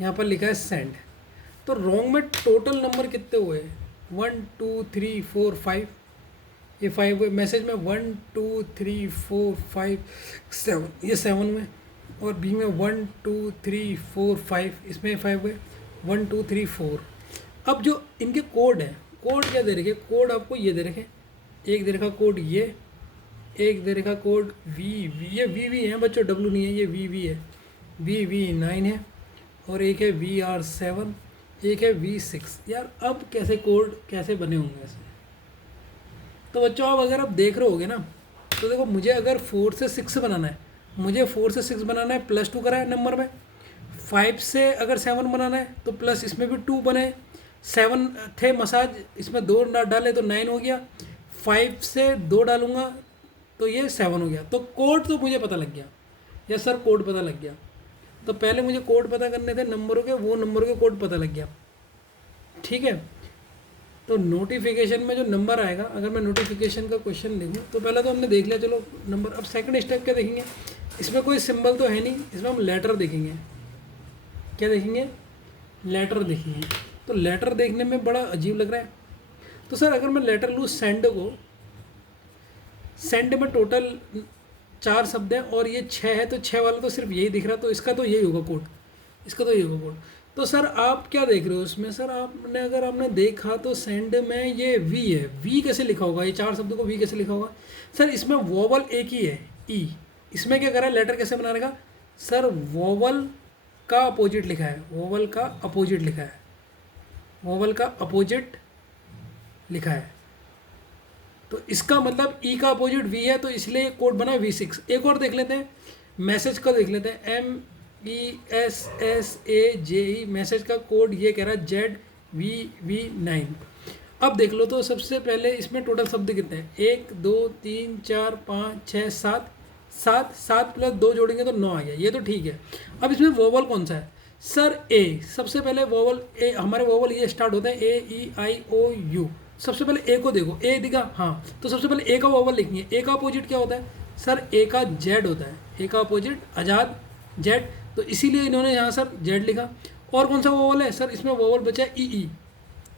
यहाँ पर लिखा है सेंड। तो रॉन्ग में टोटल नंबर कितने हुए? 1 2 3 4 5, ये 5 हुए। मैसेज में 1 2 3 4 5 7, ये 7 में। और बी में 1 2 3 4 5, इसमें 5 हुए। 1 2 3 4। अब जो इनके कोड हैं, कोड क्या दे रखे? कोड आपको ये दे रखे, एक दे रखा कोड ये, एक दे रखा कोड ये वी है बच्चों, डब्लू नहीं है, ये वी है, V9 है। और एक है VR7, एक है V6। यार अब कैसे कोड कैसे बने होंगे ऐसे? तो बच्चों अब अगर आप देख रहे होगे ना, तो देखो मुझे अगर 4 से 6 बनाना है, मुझे 4 से 6 बनाना है, +2 करा है नंबर में। 5 से अगर 7 बनाना है तो प्लस इसमें भी 2 बने। 7 थे मसाज, इसमें 2 ना डाले तो 9 हो गया। 5 से 2 डालूंगा तो ये 7 हो गया। तो कोड तो मुझे पता लग गया। यस सर, कोड पता लग गया। तो पहले मुझे कोड पता करने थे नंबरों के, वो नंबरों के कोड पता लग गया। ठीक है, तो नोटिफिकेशन में जो नंबर आएगा, अगर मैं नोटिफिकेशन का क्वेश्चन देखूँ तो पहले तो हमने देख लिया चलो नंबर। अब सेकंड स्टेप क्या देखेंगे? इसमें कोई सिंबल तो है नहीं, इसमें हम लेटर देखेंगे। क्या देखेंगे? लेटर देखेंगे। तो लेटर देखने में बड़ा अजीब लग रहा है। तो सर अगर मैं लेटर लूँ सेंड को, सेंड में टोटल 4 शब्द हैं और ये 6 है, तो 6 वाला तो सिर्फ यही दिख रहा, तो इसका तो यही होगा कोड, इसका तो यही होगा कोड। तो सर आप क्या देख रहे हो उसमें? सर आपने अगर आपने देखा तो सेंड में ये वी है, वी कैसे लिखा होगा? ये 4 शब्दों को वी कैसे लिखा होगा? सर इसमें वोवल एक ही है, ई। इसमें क्या करा है, लेटर कैसे बना रहेगा? सर वोवल का अपोजिट लिखा है, वोवल का अपोजिट लिखा है, वोवल का अपोजिट लिखा है। तो इसका मतलब ई का अपोजिट वी है, तो इसलिए कोड बना V6। एक और देख लेते हैं, मैसेज का देख लेते हैं, MESSAGE। मैसेज का कोड ये कह रहा है ZVV9। अब देख लो तो सबसे पहले इसमें टोटल शब्द कितने हैं? 1 2 3 4 5 6 7, 7 प्लस 2 जोड़ेंगे तो 9 आ गया, ये तो ठीक है। अब इसमें वोवल कौन सा है? सर ए। सबसे पहले वोवल ए, हमारे वोवल ये स्टार्ट होते हैं AEIOU। सबसे पहले ए को देखो, ए दिखा, हाँ, तो सबसे पहले ए का वोवल लिखेंगे। ए का अपोजिट क्या होता है? सर ए का जेड होता है, ए का अपोजिट आज़ाद, जेड। तो इसीलिए इन्होंने यहाँ सर जेड लिखा। और कौन सा वोवल है? सर इसमें वोवल बचा है ई।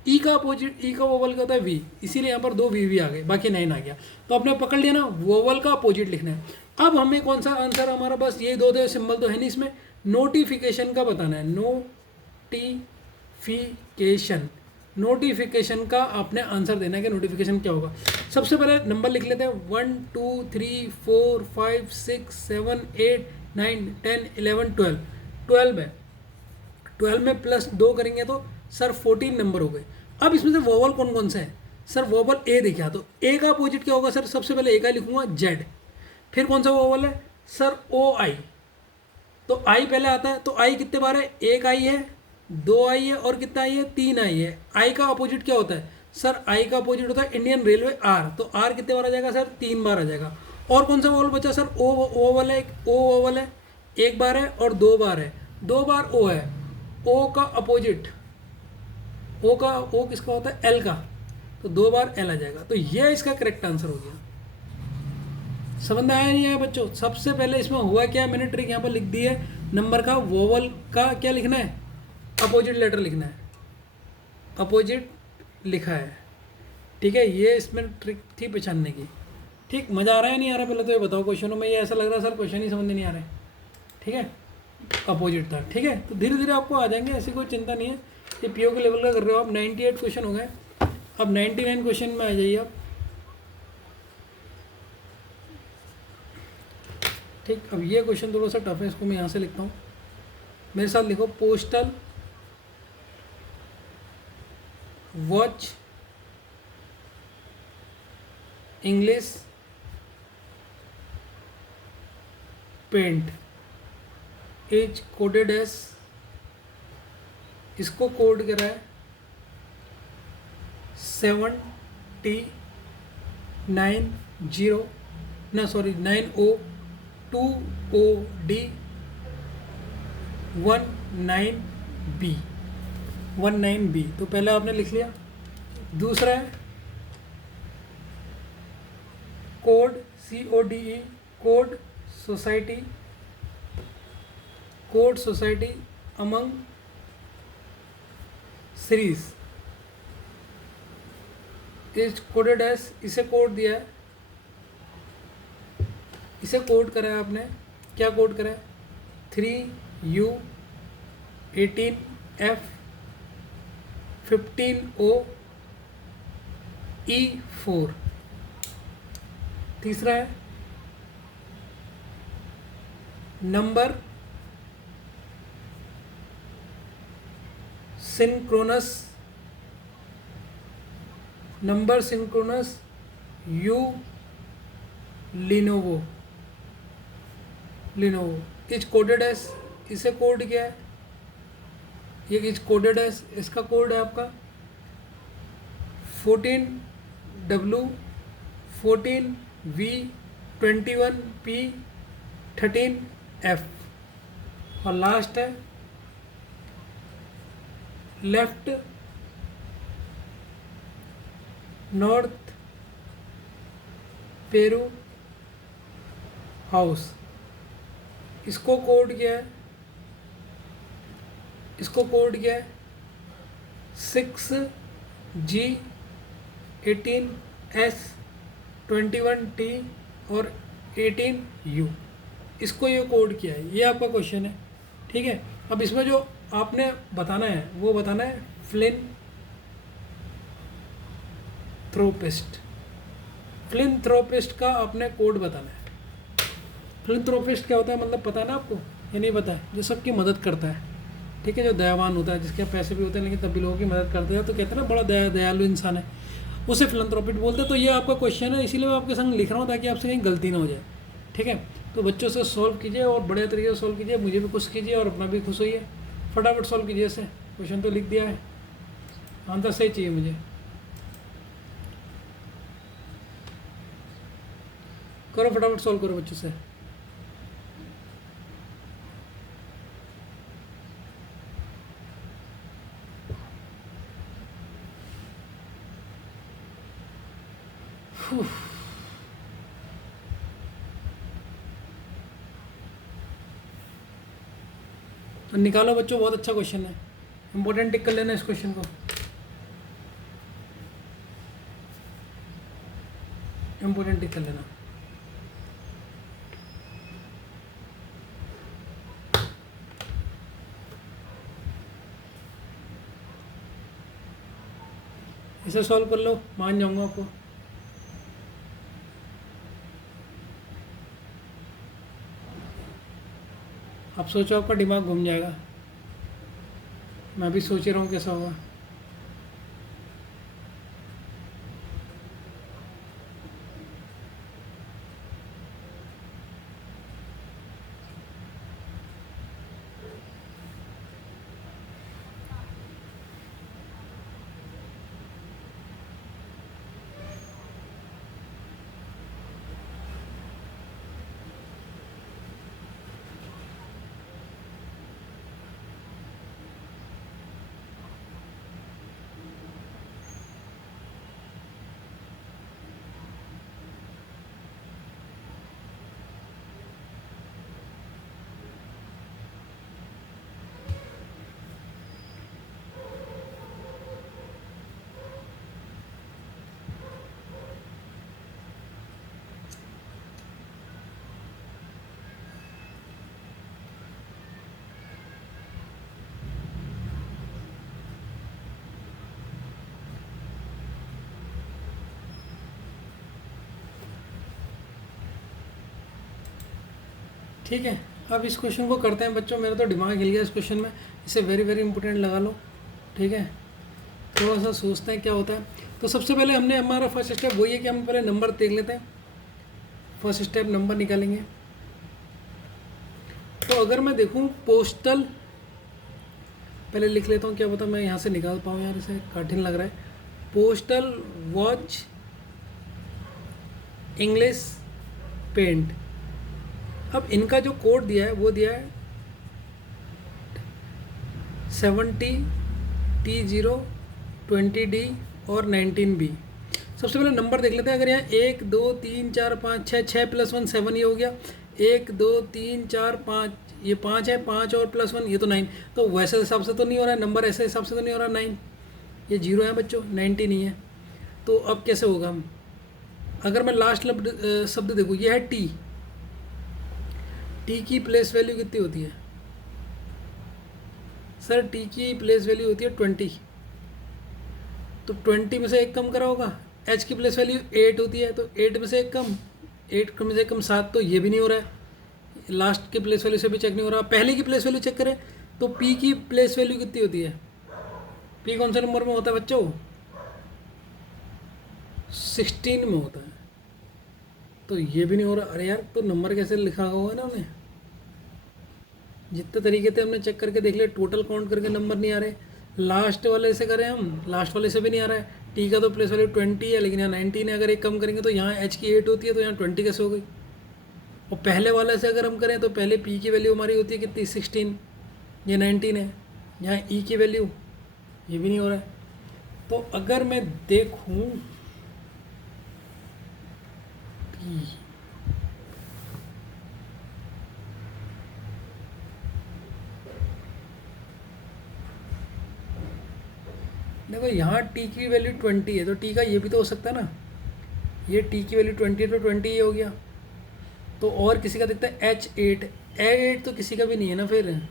ई का अपोजिट, ई का वोवल क्या होता है? वी। इसीलिए यहाँ पर 2 वी आ गए, बाकी 9 आ गया। तो आपने पकड़ लिया ना, वोवल का अपोजिट लिखना है। अब हमें कौन सा आंसर, हमारा बस यही दो सिंबल तो है नहीं इसमें। नोटिफिकेशन का बताना है, नोटिफिकेशन। नोटिफिकेशन का आपने आंसर देना है कि नोटिफिकेशन क्या होगा। सबसे पहले नंबर लिख लेते हैं, 1 2 3 4 5 6 7 8 9 10 11 12। 12 है, 12 में +2 करेंगे तो सर 14 नंबर हो गए। अब इसमें से वोवल कौन कौन सा है? सर वोवल ए दिखा, तो ए का अपोजिट क्या होगा? सर सबसे पहले ए का लिखूंगा, जेड। फिर कौन सा वोवल है? सर ओ आई। तो आई पहले आता है, तो आई कितने बार है? एक आई है, 2 आई है, और कितना आई है? 3 आई है। आई का अपोजिट क्या होता है? सर आई का अपोजिट होता है इंडियन रेलवे, आर। तो आर कितने बार आ जाएगा? सर 3 बार आ जाएगा। और कौन सा वोवल बचा? सर ओ वोवल है, ओ वोवल है, 1 बार है और 2 बार है, 2 बार ओ है। ओ का अपोजिट, ओ किसका होता है? एल का, तो 2 बार एल आ जाएगा। तो ये इसका करेक्ट आंसर हो गया। समझ में आया नहीं आया बच्चों? सबसे पहले इसमें हुआ क्या, मैंने ट्रिक यहाँ पर लिख दी है। नंबर का वोवल का क्या लिखना है? अपोजिट लेटर लिखना है, अपोजिट लिखा है। ठीक है, ये इसमें ट्रिक थी पहचानने की। ठीक, मज़ा आ रहा है नहीं आ रहा? पहले तो ये बताओ, क्वेश्चनों में ये ऐसा लग रहा है सर क्वेश्चन ही समझ में नहीं आ रहे। ठीक है, अपोजिट था। ठीक है, तो धीरे धीरे आपको आ जाएंगे, ऐसी कोई चिंता नहीं है। ये पीओ के लेवल का कर रहे हो आप। 98 क्वेश्चन हो गए, अब 99 क्वेश्चन में आ जाइए आप। ठीक, अब ये क्वेश्चन थोड़ा सा टफ है, इसको मैं यहाँ से लिखता हूँ, मेरे साथ लिखो। Postal watch English paint is coded S, इसको कोड करा है 19B। तो पहले आपने लिख लिया। दूसरा है code CODE, code society among series is coded S, इसे कोड दिया है, इसे कोड करा है आपने, क्या कोड करा है 3U 18F 15O E4। तीसरा है number synchronous you Lenovo is coded S, इसे कोड किया है, ये इज कोडेड एस, इसका कोड है आपका 14W 14V 21P 13F। और लास्ट है लेफ्ट नॉर्थ पेरू हाउस, इसको कोड किया है 6G 18S 21T और 18U, इसको ये कोड किया है। ये आपका क्वेश्चन है, ठीक है। अब इसमें जो आपने बताना है वो बताना है फिलैंथ्रोपिस्ट का आपने कोड बताना है। फिलैंथ्रोपिस्ट क्या होता है मतलब पता है ना आपको, ये नहीं पता है? जो सबकी मदद करता है, ठीक है, जो दयावान होता है, जिसके पैसे भी होते हैं लेकिन तब भी लोगों की मदद करते हैं, तो कहते हैं ना बड़ा दयालु इंसान है, उसे फिलैंथ्रोपिस्ट बोलते हैं। तो ये आपका क्वेश्चन है, इसीलिए मैं आपके संग लिख रहा हूँ ताकि आपसे कहीं गलती ना हो जाए, ठीक है। तो बच्चों से सॉल्व कीजिए और बड़े तरीके से सॉल्व कीजिए, मुझे भी खुश कीजिए और अपना भी खुश होइए। फटाफट सॉल्व कीजिए इसे, क्वेश्चन तो लिख दिया है, आंसर सही चाहिए मुझे। करो फटाफट सॉल्व करो बच्चों से। तो निकालो बच्चों, बहुत अच्छा क्वेश्चन है, इंपॉर्टेंट टिक कर लेना इस क्वेश्चन को, इंपॉर्टेंट टिक कर लेना। इसे सॉल्व कर लो, मान जाऊंगा आपको। आप सोचो, आपका दिमाग घूम जाएगा। मैं भी सोच रहा हूँ कैसा होगा। ठीक है, अब इस क्वेश्चन को करते हैं बच्चों। मेरा तो दिमाग हिल गया इस क्वेश्चन में, इसे वेरी वेरी इंपॉर्टेंट लगा लो, ठीक है। थोड़ा सा सोचते हैं क्या होता है। तो सबसे पहले हमने हमारा फर्स्ट स्टेप वही है कि हम पहले नंबर देख लेते हैं। फर्स्ट स्टेप नंबर निकालेंगे। तो अगर मैं देखूं पोस्टल, पहले लिख लेता हूँ, क्या पता मैं यहाँ से निकाल पाऊँ यार, इसे कठिन लग रहा है। Postal watch English paint. अब इनका जो कोड दिया है वो दिया है 70T020D और 19B। सबसे पहले नंबर देख लेते हैं। अगर यहाँ 1 2 3 4 5 6, 6 + 1 7 ये हो गया। 1 2 3 4 5, ये 5 है, 5 और +1 ये तो 9। तो वैसे हिसाब से तो नहीं हो रहा है नंबर, ऐसे हिसाब से तो नहीं हो रहा 9, ये 0 है बच्चों, 90 नहीं है। तो अब कैसे होगा हम, अगर मैं लास्ट शब्द देखूँ, ये है टी। टी की प्लेस वैल्यू कितनी होती है सर? टी की प्लेस वैल्यू होती है 20। तो 20 में से एक कम करा होगा। एच की प्लेस वैल्यू 8 होती है, तो 8 में से एक कम, 8 में से कम 7, तो ये भी नहीं हो रहा है। लास्ट की प्लेस वैल्यू से भी चेक नहीं हो रहा। पहले की प्लेस वैल्यू चेक करें तो पी की प्लेस वैल्यू कितनी होती है? पी कौन से नंबर में होता है बच्चों? 16 में होता है। तो ये भी नहीं हो रहा। अरे यार, तो नंबर कैसे लिखा होगा ना उन्हें? जितने तरीके से हमने चेक करके देख लिया, टोटल काउंट करके नंबर नहीं आ रहे। लास्ट वाले से करें हम, लास्ट वाले से भी नहीं आ रहा है। टी का तो प्लेस वैल्यू 20 है, लेकिन यहाँ 19 है। अगर एक कम करेंगे तो यहाँ एच की 8 होती है, तो यहाँ 20 कैसे हो गई? और पहले वाले से अगर हम करें तो पहले पी की वैल्यू हमारी होती है कितनी? 16, ये 19 है। यहाँ ई की वैल्यू, ये भी नहीं हो रहा है। तो अगर मैं देखूँ पी, देखो यहाँ टी की वैल्यू 20 है, तो टी का ये भी तो हो सकता है ना। ये टी की वैल्यू 20 है, तो 20 ये हो गया। तो और किसी का दिखता है H8, A8 तो किसी का भी नहीं है ना। फिर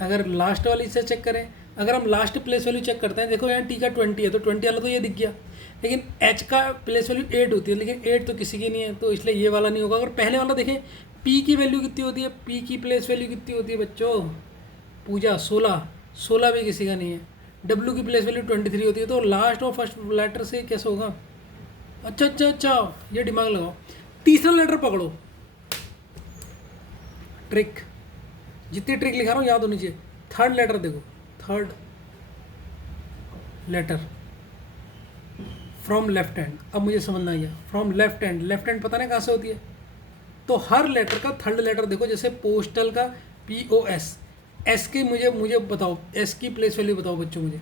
अगर लास्ट वाली से चेक करें, अगर हम लास्ट प्लेस वैल्यू चेक करते हैं, देखो यहाँ टी का 20 है, तो 20 वाला तो ये दिख गया। लेकिन एच का प्लेस वैल्यू 8 होती है, लेकिन 8 तो किसी की नहीं है, तो इसलिए ये वाला नहीं होगा। अगर पहले वाला देखें, पी की वैल्यू कितनी होती है? पी की प्लेस वैल्यू कितनी होती है बच्चों? पूजा 16, 16 भी किसी का नहीं है। डब्ल्यू की प्लेस वैल्यू 23 होती है। तो लास्ट और फर्स्ट लेटर से कैसे होगा? अच्छा अच्छा अच्छा, ये दिमाग लगाओ। तीसरा लेटर पकड़ो, ट्रिक, जितनी ट्रिक लिखा रहा हूँ याद होनी चाहिए। थर्ड लेटर देखो, third letter from left hand. अब मुझे समझना आया, from left hand, left hand पता नहीं कहाँ से होती है। तो हर लेटर का थर्ड लेटर देखो, जैसे पोस्टल का POS, एस की मुझे बताओ, एस की प्लेस वैल्यू बताओ बच्चों मुझे।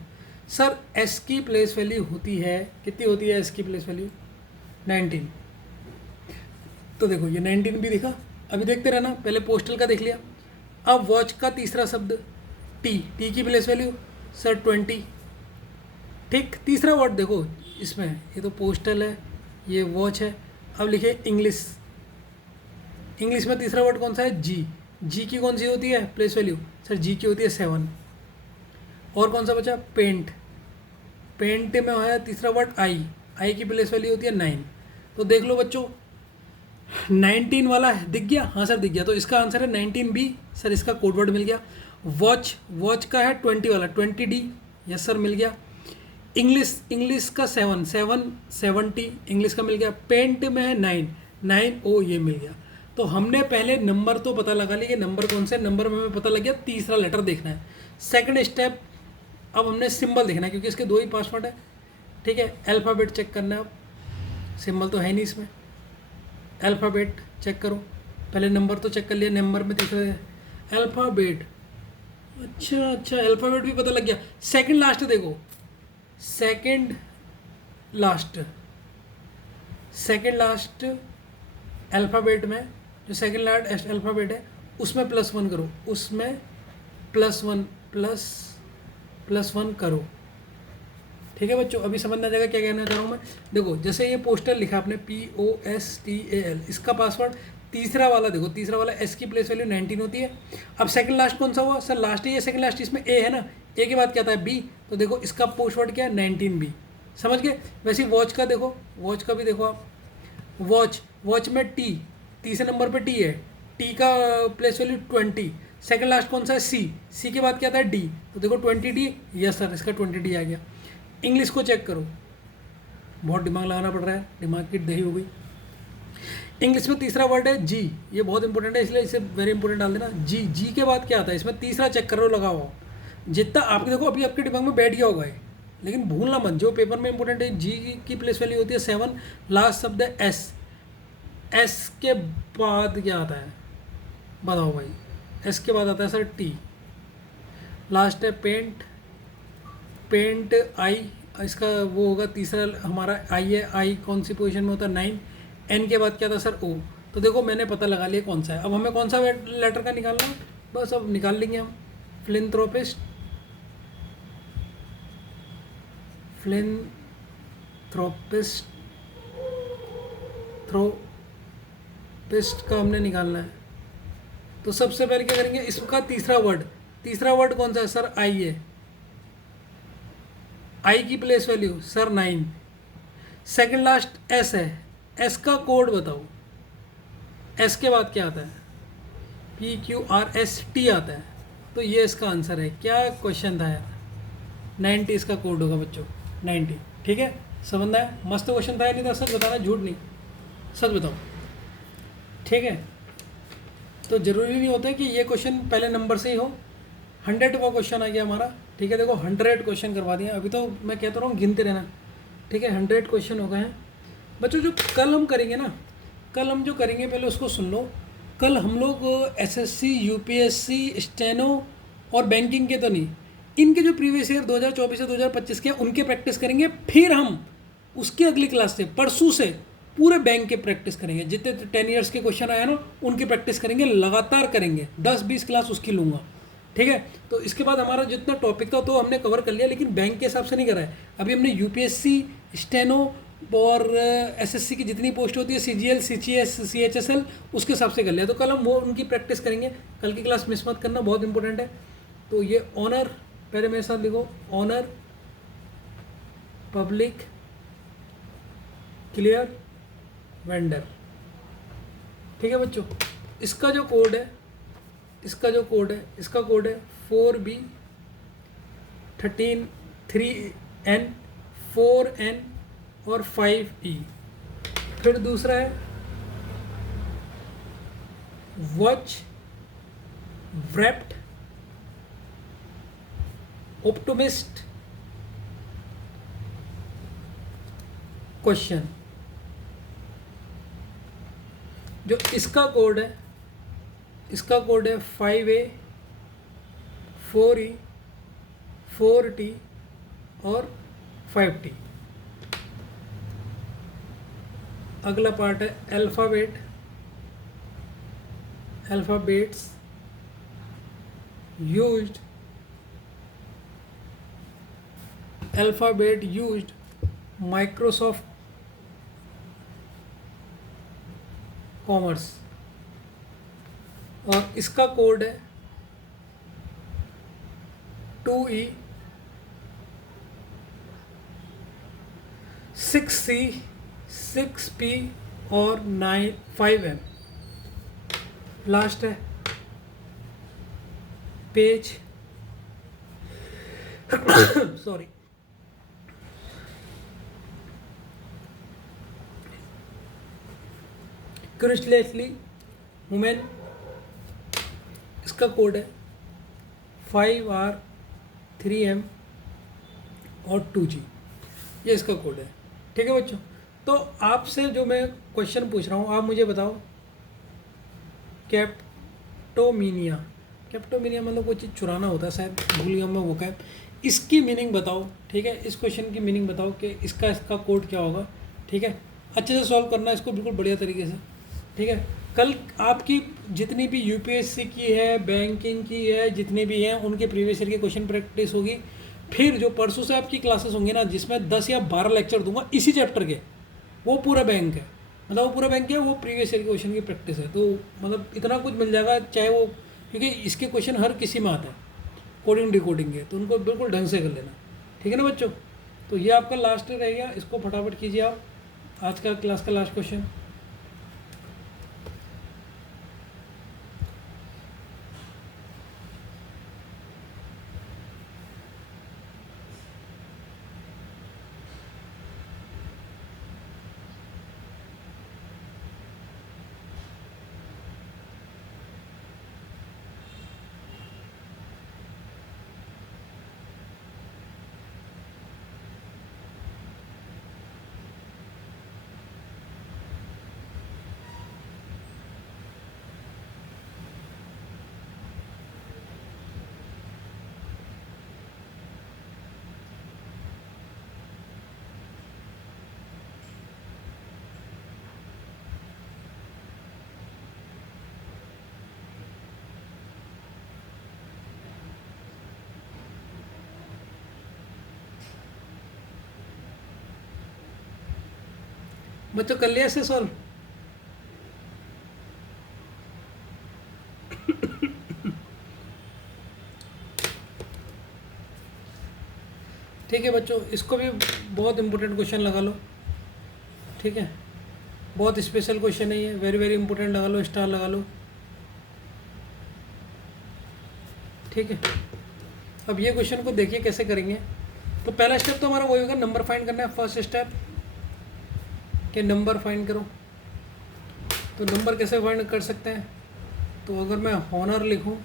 सर एस की प्लेस वैल्यू होती है, कितनी होती है एस की प्लेस वैल्यू? 19। तो देखो ये 19 भी दिखा। अभी देखते रहना, पहले पोस्टल का देख लिया। अब वॉच का तीसरा शब्द टी, टी की प्लेस वैल्यू सर 20। ठीक, तीसरा वर्ड देखो इसमें, ये तो पोस्टल है, ये वॉच है। अब लिखे इंग्लिश, इंग्लिश में तीसरा वर्ड कौन सा है? जी। जी की कौन सी होती है प्लेस वैल्यू? सर जी की होती है 7। और कौन सा बचा? पेंट, पेंट में है तीसरा वर्ड आई, आई की प्लेस वैल्यू होती है 9। तो देख लो बच्चों, 19 वाला है, दिख गया? हाँ सर दिख गया। तो इसका आंसर है 19B। सर इसका कोड वर्ड मिल गया। वॉच, वॉच का है 20 वाला, 20D, यस सर मिल गया। इंग्लिश, इंग्लिश का 7, 70 इंग्लिश का मिल गया। पेंट में है 9 ओ, ये मिल गया। तो हमने पहले नंबर तो पता लगा लिया कि नंबर कौन से, नंबर में हमें पता लग गया, तीसरा लेटर देखना है। सेकंड स्टेप, अब हमने सिंबल देखना है, क्योंकि इसके 2 ही पासवर्ड है। ठीक है, अल्फ़ाबेट चेक करना है। अब सिंबल तो है नहीं इसमें, अल्फ़ाबेट चेक करो। पहले नंबर तो चेक कर लिया, नंबर में दिख रहा है अल्फ़ाबेट। अच्छा अच्छा, अल्फ़ाबेट भी पता लग गया। सेकंड लास्ट देखो, second last, second last alphabet में जो सेकंड लास्ट अल्फ़ाबेट है उसमें +1 करो, उसमें +1 +1 करो। ठीक है बच्चों, अभी समझ में आ जाएगा क्या कहना चाह रहा हूँ मैं। देखो जैसे ये पोस्टर लिखा आपने POSTAL, इसका पासवर्ड तीसरा वाला देखो, तीसरा वाला एस की प्लेस वैल्यू 19 होती है। अब सेकंड लास्ट कौन सा हुआ? सर लास्ट है ये, सेकंड लास्ट इसमें ए है ना, ए के बाद क्या आता है? बी। तो देखो इसका पासवर्ड क्या है? 19B। समझ गए? वैसे वॉच का देखो, वॉच का भी देखो आप, वॉच, वॉच में टी, तीसरे नंबर पे टी है, टी का प्लेस वैल्यू 20, सेकंड लास्ट कौन सा है? सी के बाद क्या आता है? डी। तो देखो 20D, यस सर इसका 20D आ गया। इंग्लिश को चेक करो, बहुत दिमाग लगाना पड़ रहा है, दिमाग की दही हो गई। इंग्लिश में तीसरा वर्ड है जी, ये बहुत इंपॉर्टेंट है इसलिए इसे वेरी इंपॉर्टेंट डाल देना। जी, जी के बाद क्या आता है? इसमें तीसरा चेक करो, लगाओ जितना आपके, देखो अभी आपके दिमाग में बैठ गया होगा ये, लेकिन भूलना मत, जो पेपर में इंपॉर्टेंट है। जी की प्लेस वैल्यू होती है 7, लास्ट शब्द है एस, एस के बाद क्या आता है बताओ भाई? एस के बाद आता है सर टी, लास्ट है पेंट, पेंट आई, इसका वो होगा तीसरा हमारा आई है, आई कौन सी पोजीशन में होता है? 9। एन के बाद क्या था सर? ओ। तो देखो मैंने पता लगा लिया कौन सा है। अब हमें कौन सा लेटर का निकालना है? बस अब निकाल लेंगे हम। फिलैंथ्रोपिस्ट, फिलैंथ्रोपिस्ट, थ्रोपिस्ट का हमने निकालना है। तो सबसे पहले क्या करेंगे? इसका तीसरा वर्ड कौन सा है सर? आई है। आई की place value sir 9। Second last S है, एस का कोड बताओ। एस के बाद क्या आता है? PQRST आता है। तो ये इसका आंसर है। क्या क्वेश्चन था यार? 90 इसका कोड होगा बच्चों, 90। ठीक है, समझना है? मस्त क्वेश्चन था या नहीं था? सच बताना, झूठ नहीं, सच बताओ। ठीक है, तो ज़रूरी नहीं होता है कि ये क्वेश्चन पहले नंबर से ही हो। 100 का क्वेश्चन आ गया हमारा। ठीक है, देखो 100 क्वेश्चन करवा दिए। अभी तो मैं कहता रहा हूँ गिनते रहना। ठीक है, 100 क्वेश्चन हो गए हैं बच्चों। जो कल हम करेंगे ना, कल हम जो करेंगे पहले उसको सुन लो। कल हम लोग SSC, UPSC, स्टेनो और बैंकिंग के तो नहीं, इनके जो प्रीवियस ईयर 2024 से 2025 के उनके प्रैक्टिस करेंगे। फिर हम उसके अगली क्लास से, परसों से पूरे बैंक के प्रैक्टिस करेंगे। जितने 10 ईयर्स के क्वेश्चन आए ना उनकी प्रैक्टिस करेंगे, लगातार करेंगे। 10-20 क्लास उसकी लूँगा। ठीक है, तो इसके बाद हमारा जितना टॉपिक था तो हमने कवर कर लिया, लेकिन बैंक के हिसाब से नहीं करा है। अभी हमने UPSC, स्टेनो और SSC की जितनी पोस्ट होती है, CGL, CGS, CHSL, उसके हिसाब से कर लिया। तो कल हम वो उनकी प्रैक्टिस करेंगे। कल की क्लास मिस मत करना, बहुत इंपॉर्टेंट है। तो ये ऑनर, पहले मेरे साथ लिखो, ऑनर पब्लिक क्लियर वेंडर। ठीक है बच्चों, इसका जो कोड है, इसका कोड है 4B 13 3N 4N और 5E। फिर दूसरा है वॉच व्रैप्ड ऑप्टिमिस्ट क्वेश्चन। जो इसका कोड है 5A 4E 4T और 5T। अगला पार्ट है अल्फ़ाबेट्स यूज्ड माइक्रोसॉफ्ट कॉमर्स, और इसका कोड है 2E 6C 6P और 5M। लास्ट है पेज सॉरी क्रिस्टलेसली वुमेन, इसका कोड है 5R 3M और 2G। ये इसका कोड है। ठीक है बच्चों, तो आपसे जो मैं क्वेश्चन पूछ रहा हूँ, आप मुझे बताओ कैप्टोमीनिया मतलब कोई चीज़ चुराना होता है, शायद भूल गया मैं वो कैप। इसकी मीनिंग बताओ। ठीक है, इस क्वेश्चन की मीनिंग बताओ कि इसका कोड क्या होगा। ठीक है, अच्छे से सॉल्व करना इसको बिल्कुल बढ़िया तरीके से। ठीक है, कल आपकी जितनी भी UPSC की है, बैंकिंग की है, जितनी भी हैं उनके प्रीवियस ईयर की क्वेश्चन प्रैक्टिस होगी। फिर जो परसों से आपकी क्लासेस होंगी ना, जिसमें 10 या 12 लेक्चर दूंगा इसी चैप्टर के, वो पूरा बैंक है। मतलब वो पूरा बैंक है, वो प्रीवियस ईयर के क्वेश्चन की प्रैक्टिस है। तो मतलब इतना कुछ मिल जाएगा, चाहे वो, क्योंकि इसके क्वेश्चन हर किसी में आता है कोडिंग डिकोडिंग के, तो उनको बिल्कुल ढंग से कर लेना। ठीक है ना बच्चों, तो ये आपका लास्ट रहेगा, इसको फटाफट कीजिए आप। आज का क्लास का लास्ट क्वेश्चन, बच्चों कर लिया इसे सॉल्व? ठीक है बच्चों, इसको भी बहुत इंपॉर्टेंट क्वेश्चन लगा लो। ठीक है, बहुत स्पेशल क्वेश्चन है ये, वेरी वेरी इंपॉर्टेंट, लगा लो, स्टार लगा लो। ठीक है, अब ये क्वेश्चन को देखिए कैसे करेंगे। तो पहला स्टेप तो हमारा वही होगा, नंबर फाइंड करना है। फर्स्ट स्टेप कि नंबर फाइंड करो। तो नंबर कैसे फाइंड कर सकते हैं? तो अगर मैं हॉनर लिखूं,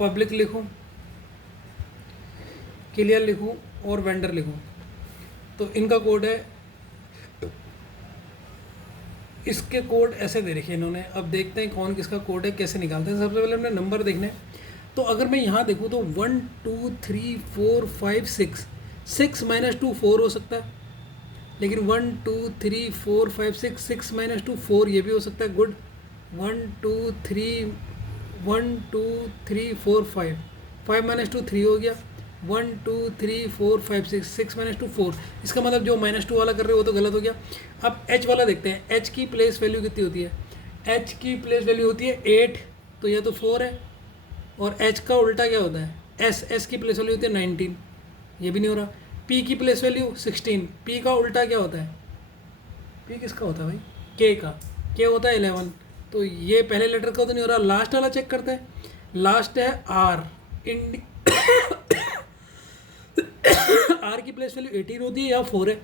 पब्लिक लिखूं, क्लियर लिखूं और वेंडर लिखूं, तो इनका कोड है, इसके कोड ऐसे दे रखे इन्होंने। अब देखते हैं कौन किसका कोड है, कैसे निकालते हैं। सबसे पहले हमने नंबर देखने। तो अगर मैं यहाँ देखूँ तो 1 2 3 4 5 6, 6 - 2 4 हो सकता है। लेकिन 1 2 3 4 5 6, 6 - 2 4, ये भी हो सकता है। गुड। 1 2 3 1 2 3 4 5, 5 - 2 3 हो गया। 1 2 3 4 5 6, 6 - 2 4। इसका मतलब जो -2 वाला कर रहे हो वो तो गलत हो गया। अब एच वाला देखते हैं। एच की प्लेस वैल्यू कितनी होती है? एच की प्लेस वैल्यू होती है 8, तो यह तो 4 है। और एच का उल्टा क्या होता है? एस की प्लेस वैल्यू होती है 19, ये भी नहीं हो रहा। पी की प्लेस वैल्यू 16, पी का उल्टा क्या होता है? पी किसका होता है भाई? के का। के होता है 11, तो ये पहले लेटर का तो नहीं हो रहा। लास्ट वाला चेक करते हैं। लास्ट है आर। आर की प्लेस वैल्यू 18 होती है या 4 है।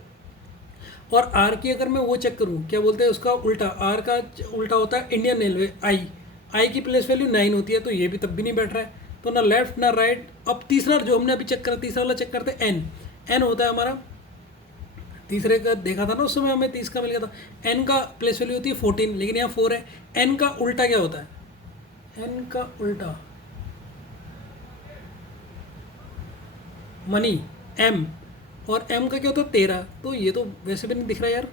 और आर की अगर मैं वो चेक करूँ, क्या बोलते हैं उसका उल्टा, आर का उल्टा होता है इंडियन रेलवे, आई। आई की प्लेस वैल्यू 9 होती है, तो ये भी तब भी नहीं बैठ रहा है। तो ना लेफ्ट ना राइट। अब तीसरा जो हमने अभी चेक करा, तीसरा वाला चेक करते हैं। एन। एन होता है हमारा, तीसरे का देखा था ना उस समय हमें 30 का मिल गया था। एन का प्लेस वैल्यू होती है 14, लेकिन यहाँ 4 है। एन का उल्टा क्या होता है? एन का उल्टा मनी, एम। और एम का क्या होता है? 13। तो ये तो वैसे भी नहीं दिख रहा यार,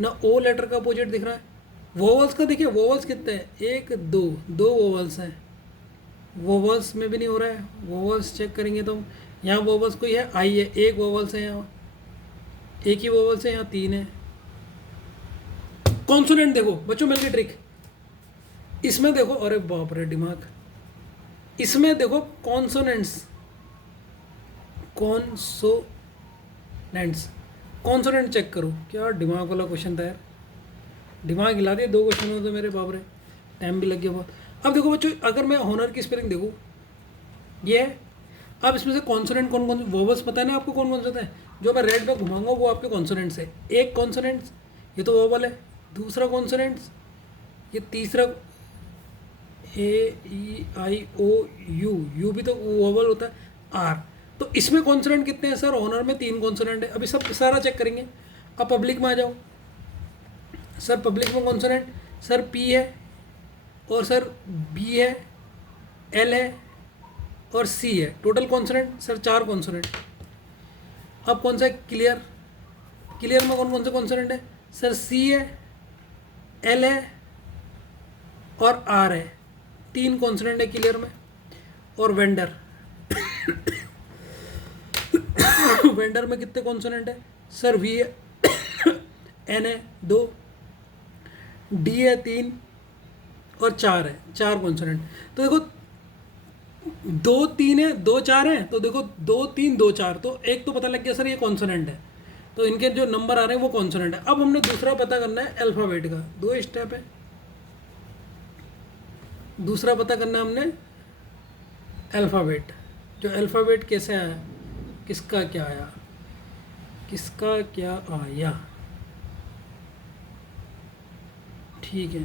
ना ओ लेटर का अपोजिट दिख रहा है। वोवल्स का देखिए, वोवल्स कितने हैं? 1 2, 2 वोवल्स हैं। वोवल्स में भी नहीं हो रहा है। वोवल्स चेक करेंगे तो यहाँ वोवल्स कोई है? आई है, एक वोवल्स है यहाँ, एक ही वोवल्स है यहाँ, 3 है। कॉन्सोनेंट देखो बच्चों, मिल गई ट्रिक। इसमें देखो, अरे बाप रे दिमाग, इसमें देखो कॉन्सोनेंट्स, कॉन्सोनेंट्स, कॉन्सोनेंट चेक करो। क्या दिमाग वाला क्वेश्चन था यार, दिमाग हिला दिया। 2 क्वेश्चन होते मेरे, बाप रे, टाइम भी लग गया बहुत। अब देखो बच्चों, अगर मैं हॉनर की स्पेलिंग देखूँ, ये है। अब इसमें से कॉन्सोनेंट कौन कौन, वोवल्स पता है ना आपको कौन कौन से होते हैं? जो मैं रेड पे घुमाऊंगा वो आपके कॉन्सोनेंट्स है। एक कॉन्सोनेंट्स, ये तो वोवल है। दूसरा कॉन्सोनेंट्स, ये तीसरा ए ई आई ओ यू, यू भी तो वोवल होता है। आर। तो इसमें कॉन्सोनेंट कितने हैं सर? ऑनर में 3 कॉन्सोनेंट है। अभी सब सारा चेक करेंगे। अब पब्लिक में आ जाओ सर। पब्लिक में कॉन्सोनेंट सर पी है, और सर बी है, एल है और सी है। Total consonant sir 4 consonant. अब कौन सा है? क्लियर। क्लियर में कौन कौन से कॉन्सोनेंट है सर? सी है, एल है और आर है। 3 कॉन्सोनेंट है क्लियर में। और वेंडर, वेंडर में कितने कॉन्सोनेंट है सर? वी है, एन है 2, डी है 3 और 4 है। 4 कॉन्सोनेंट। तो देखो 2 3 है, 2 4 है, तो देखो 2 3 2 4, तो एक तो पता लग गया सर ये कॉन्सोनेंट है। तो इनके जो नंबर आ रहे हैं वो कॉन्सोनेंट है। अब हमने दूसरा पता करना है अल्फ़ाबेट का। 2 स्टेप है। दूसरा पता करना है हमने अल्फ़ाबेट। जो अल्फ़ाबेट कैसे आया, किसका क्या आया, किसका क्या आया। ठीक है,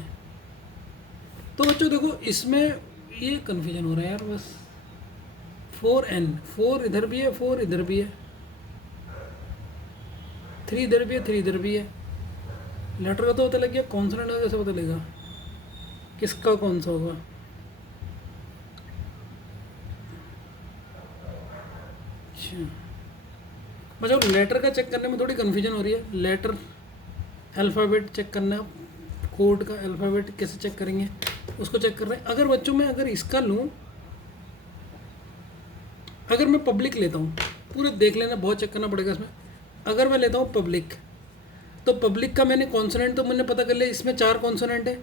तो बच्चों देखो इसमें ये कन्फ्यूजन हो रहा है यार बस। 4n, 4 इधर भी है, 4 इधर भी है, 3 इधर भी है, 3 इधर भी है। लेटर का तो पता लग गया, कॉन्सोनेंट का कैसे पता लगेगा किसका कौन सा होगा? अच्छा बच्चों, लेटर का चेक करने में थोड़ी कन्फ्यूजन हो रही है। लेटर अल्फ़ाबेट चेक करना है, कोड का अल्फ़ाबेट कैसे चेक करेंगे उसको चेक कर रहे हैं। अगर बच्चों मैं अगर इसका लूँ, अगर मैं पब्लिक लेता हूँ, पूरे देख लेना, बहुत चेक करना पड़ेगा इसमें। अगर मैं लेता हूँ पब्लिक, तो पब्लिक का मैंने कॉन्सोनेंट तो मैंने पता कर लिया, इसमें 4 कॉन्सोनेंट है।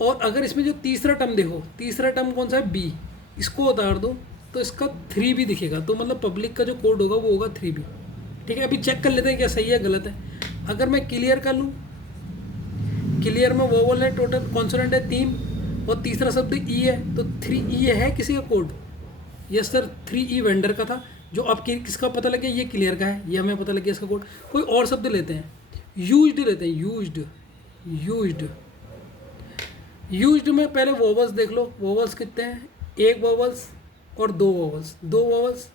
और अगर इसमें जो तीसरा टर्म देखो, तीसरा टर्म कौन सा है, बी, इसको उतार दो तो इसका 3 भी दिखेगा, तो मतलब पब्लिक का जो कोड होगा वो होगा 3 भी। ठीक है, अभी चेक कर लेते हैं क्या सही है गलत है। अगर मैं क्लियर कर लूँ, क्लियर में वोवल है, टोटल कॉन्सोनेंट है 3 और तीसरा शब्द ई है, तो 3 ई है किसी का कोड? यस सर, 3 ई वेंडर का था। जो आपकी किसका पता लगे, ये क्लियर का है, ये हमें पता लगे इसका कोड। कोई और शब्द लेते हैं, यूज्ड लेते हैं, यूज्ड। यूज्ड यूज्ड में पहले वोवल्स देख लो, वोवल्स कितने हैं, एक वोवल्स और दो वोवल्स, दो वोवल्स।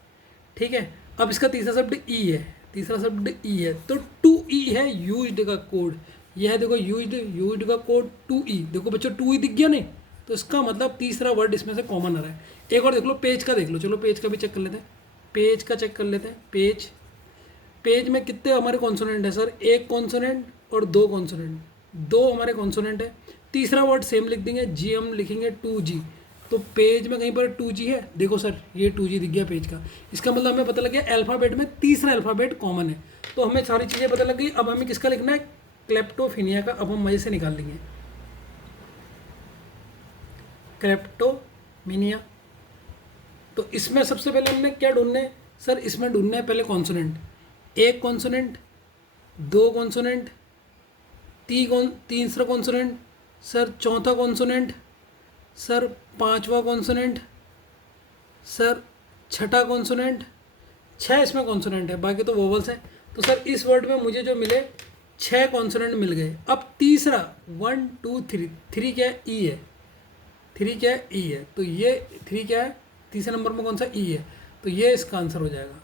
ठीक है, अब इसका तीसरा शब्द ई है, तीसरा शब्द ई है, तो 2 ई है यूज्ड का कोड। यह है देखो यूज्ड, यूज्ड का कोड 2 ई। देखो बच्चों 2 ई दिख गया नहीं, तो इसका मतलब तीसरा वर्ड इसमें से कॉमन आ रहा है। एक और देख लो, पेज का देख लो, चलो पेज का भी चेक कर लेते हैं, पेज का चेक कर लेते हैं। पेज, पेज में कितने हमारे कॉन्सोनेंट है सर, एक कॉन्सोनेंट और दो कॉन्सोनेंट, दो हमारे कॉन्सोनेंट है। तीसरा वर्ड सेम लिख देंगे, जी हम लिखेंगे 2G, तो पेज में कहीं पर 2G है, देखो सर ये 2G दिख गया पेज का। इसका मतलब हमें पता लग गया अल्फ़ाबेट में तीसरा अल्फ़ाबेट कॉमन है, तो हमें सारी चीज़ें पता लग गई। अब हमें किसका लिखना है, क्लेप्टोफिनिया का। अब हम मज़े से निकाल लेंगे क्लेप्टोमिनिया। तो इसमें सबसे पहले हमने क्या ढूंढना है सर, इसमें ढूंढना है पहले कॉन्सोनेंट, एक कॉन्सोनेंट, दो कॉन्सोनेंट, तीसरा कॉन्सोनेंट सर, चौथा कॉन्सोनेंट सर, पांचवा कॉन्सोनेंट सर, छठा कॉन्सोनेंट, 6 इसमें कॉन्सोनेंट है, बाकी तो वोवल्स है। तो सर इस वर्ड में मुझे जो मिले 6 कॉन्सोनेंट मिल गए। अब तीसरा 1 2 3, 3 क्या है, ई है, 3 क्या है, ई है, तो ये 3 क्या है, तीसरे नंबर में कौन सा, ई है, तो ये इसका आंसर हो जाएगा।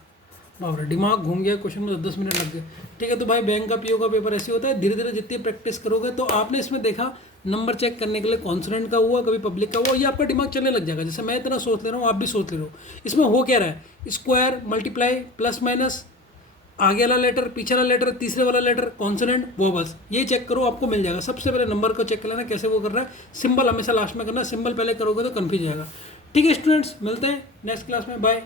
बाप रे, दिमाग घूम गया, क्वेश्चन में 10 मिनट लग गए। ठीक है, तो भाई बैंक का पीओ का पेपर ऐसे होता है, धीरे धीरे जितनी प्रैक्टिस करोगे, तो आपने इसमें देखा नंबर चेक करने के लिए कॉन्सोनेंट का हुआ, कभी पब्लिक का हुआ, ये आपका दिमाग चलने लग जाएगा। जैसे मैं इतना सोच ले रहा हूँ, आप भी सोच ले रहे हो। इसमें हो क्या रहा है, स्क्वायर, मल्टीप्लाई, प्लस माइनस, आगे वाला लेटर, पीछे वाला लेटर, तीसरे वाला लेटर, कॉन्सोनेंट, वोवल्स, ये चेक करो, आपको मिल जाएगा। सबसे पहले नंबर को चेक कर लेना कैसे वो कर रहा है, सिंबल हमेशा लास्ट में करना, सिंबल पहले करोगे तो कन्फ्यूज जाएगा। ठीक है स्टूडेंट्स, मिलते हैं नेक्स्ट क्लास में, बाय।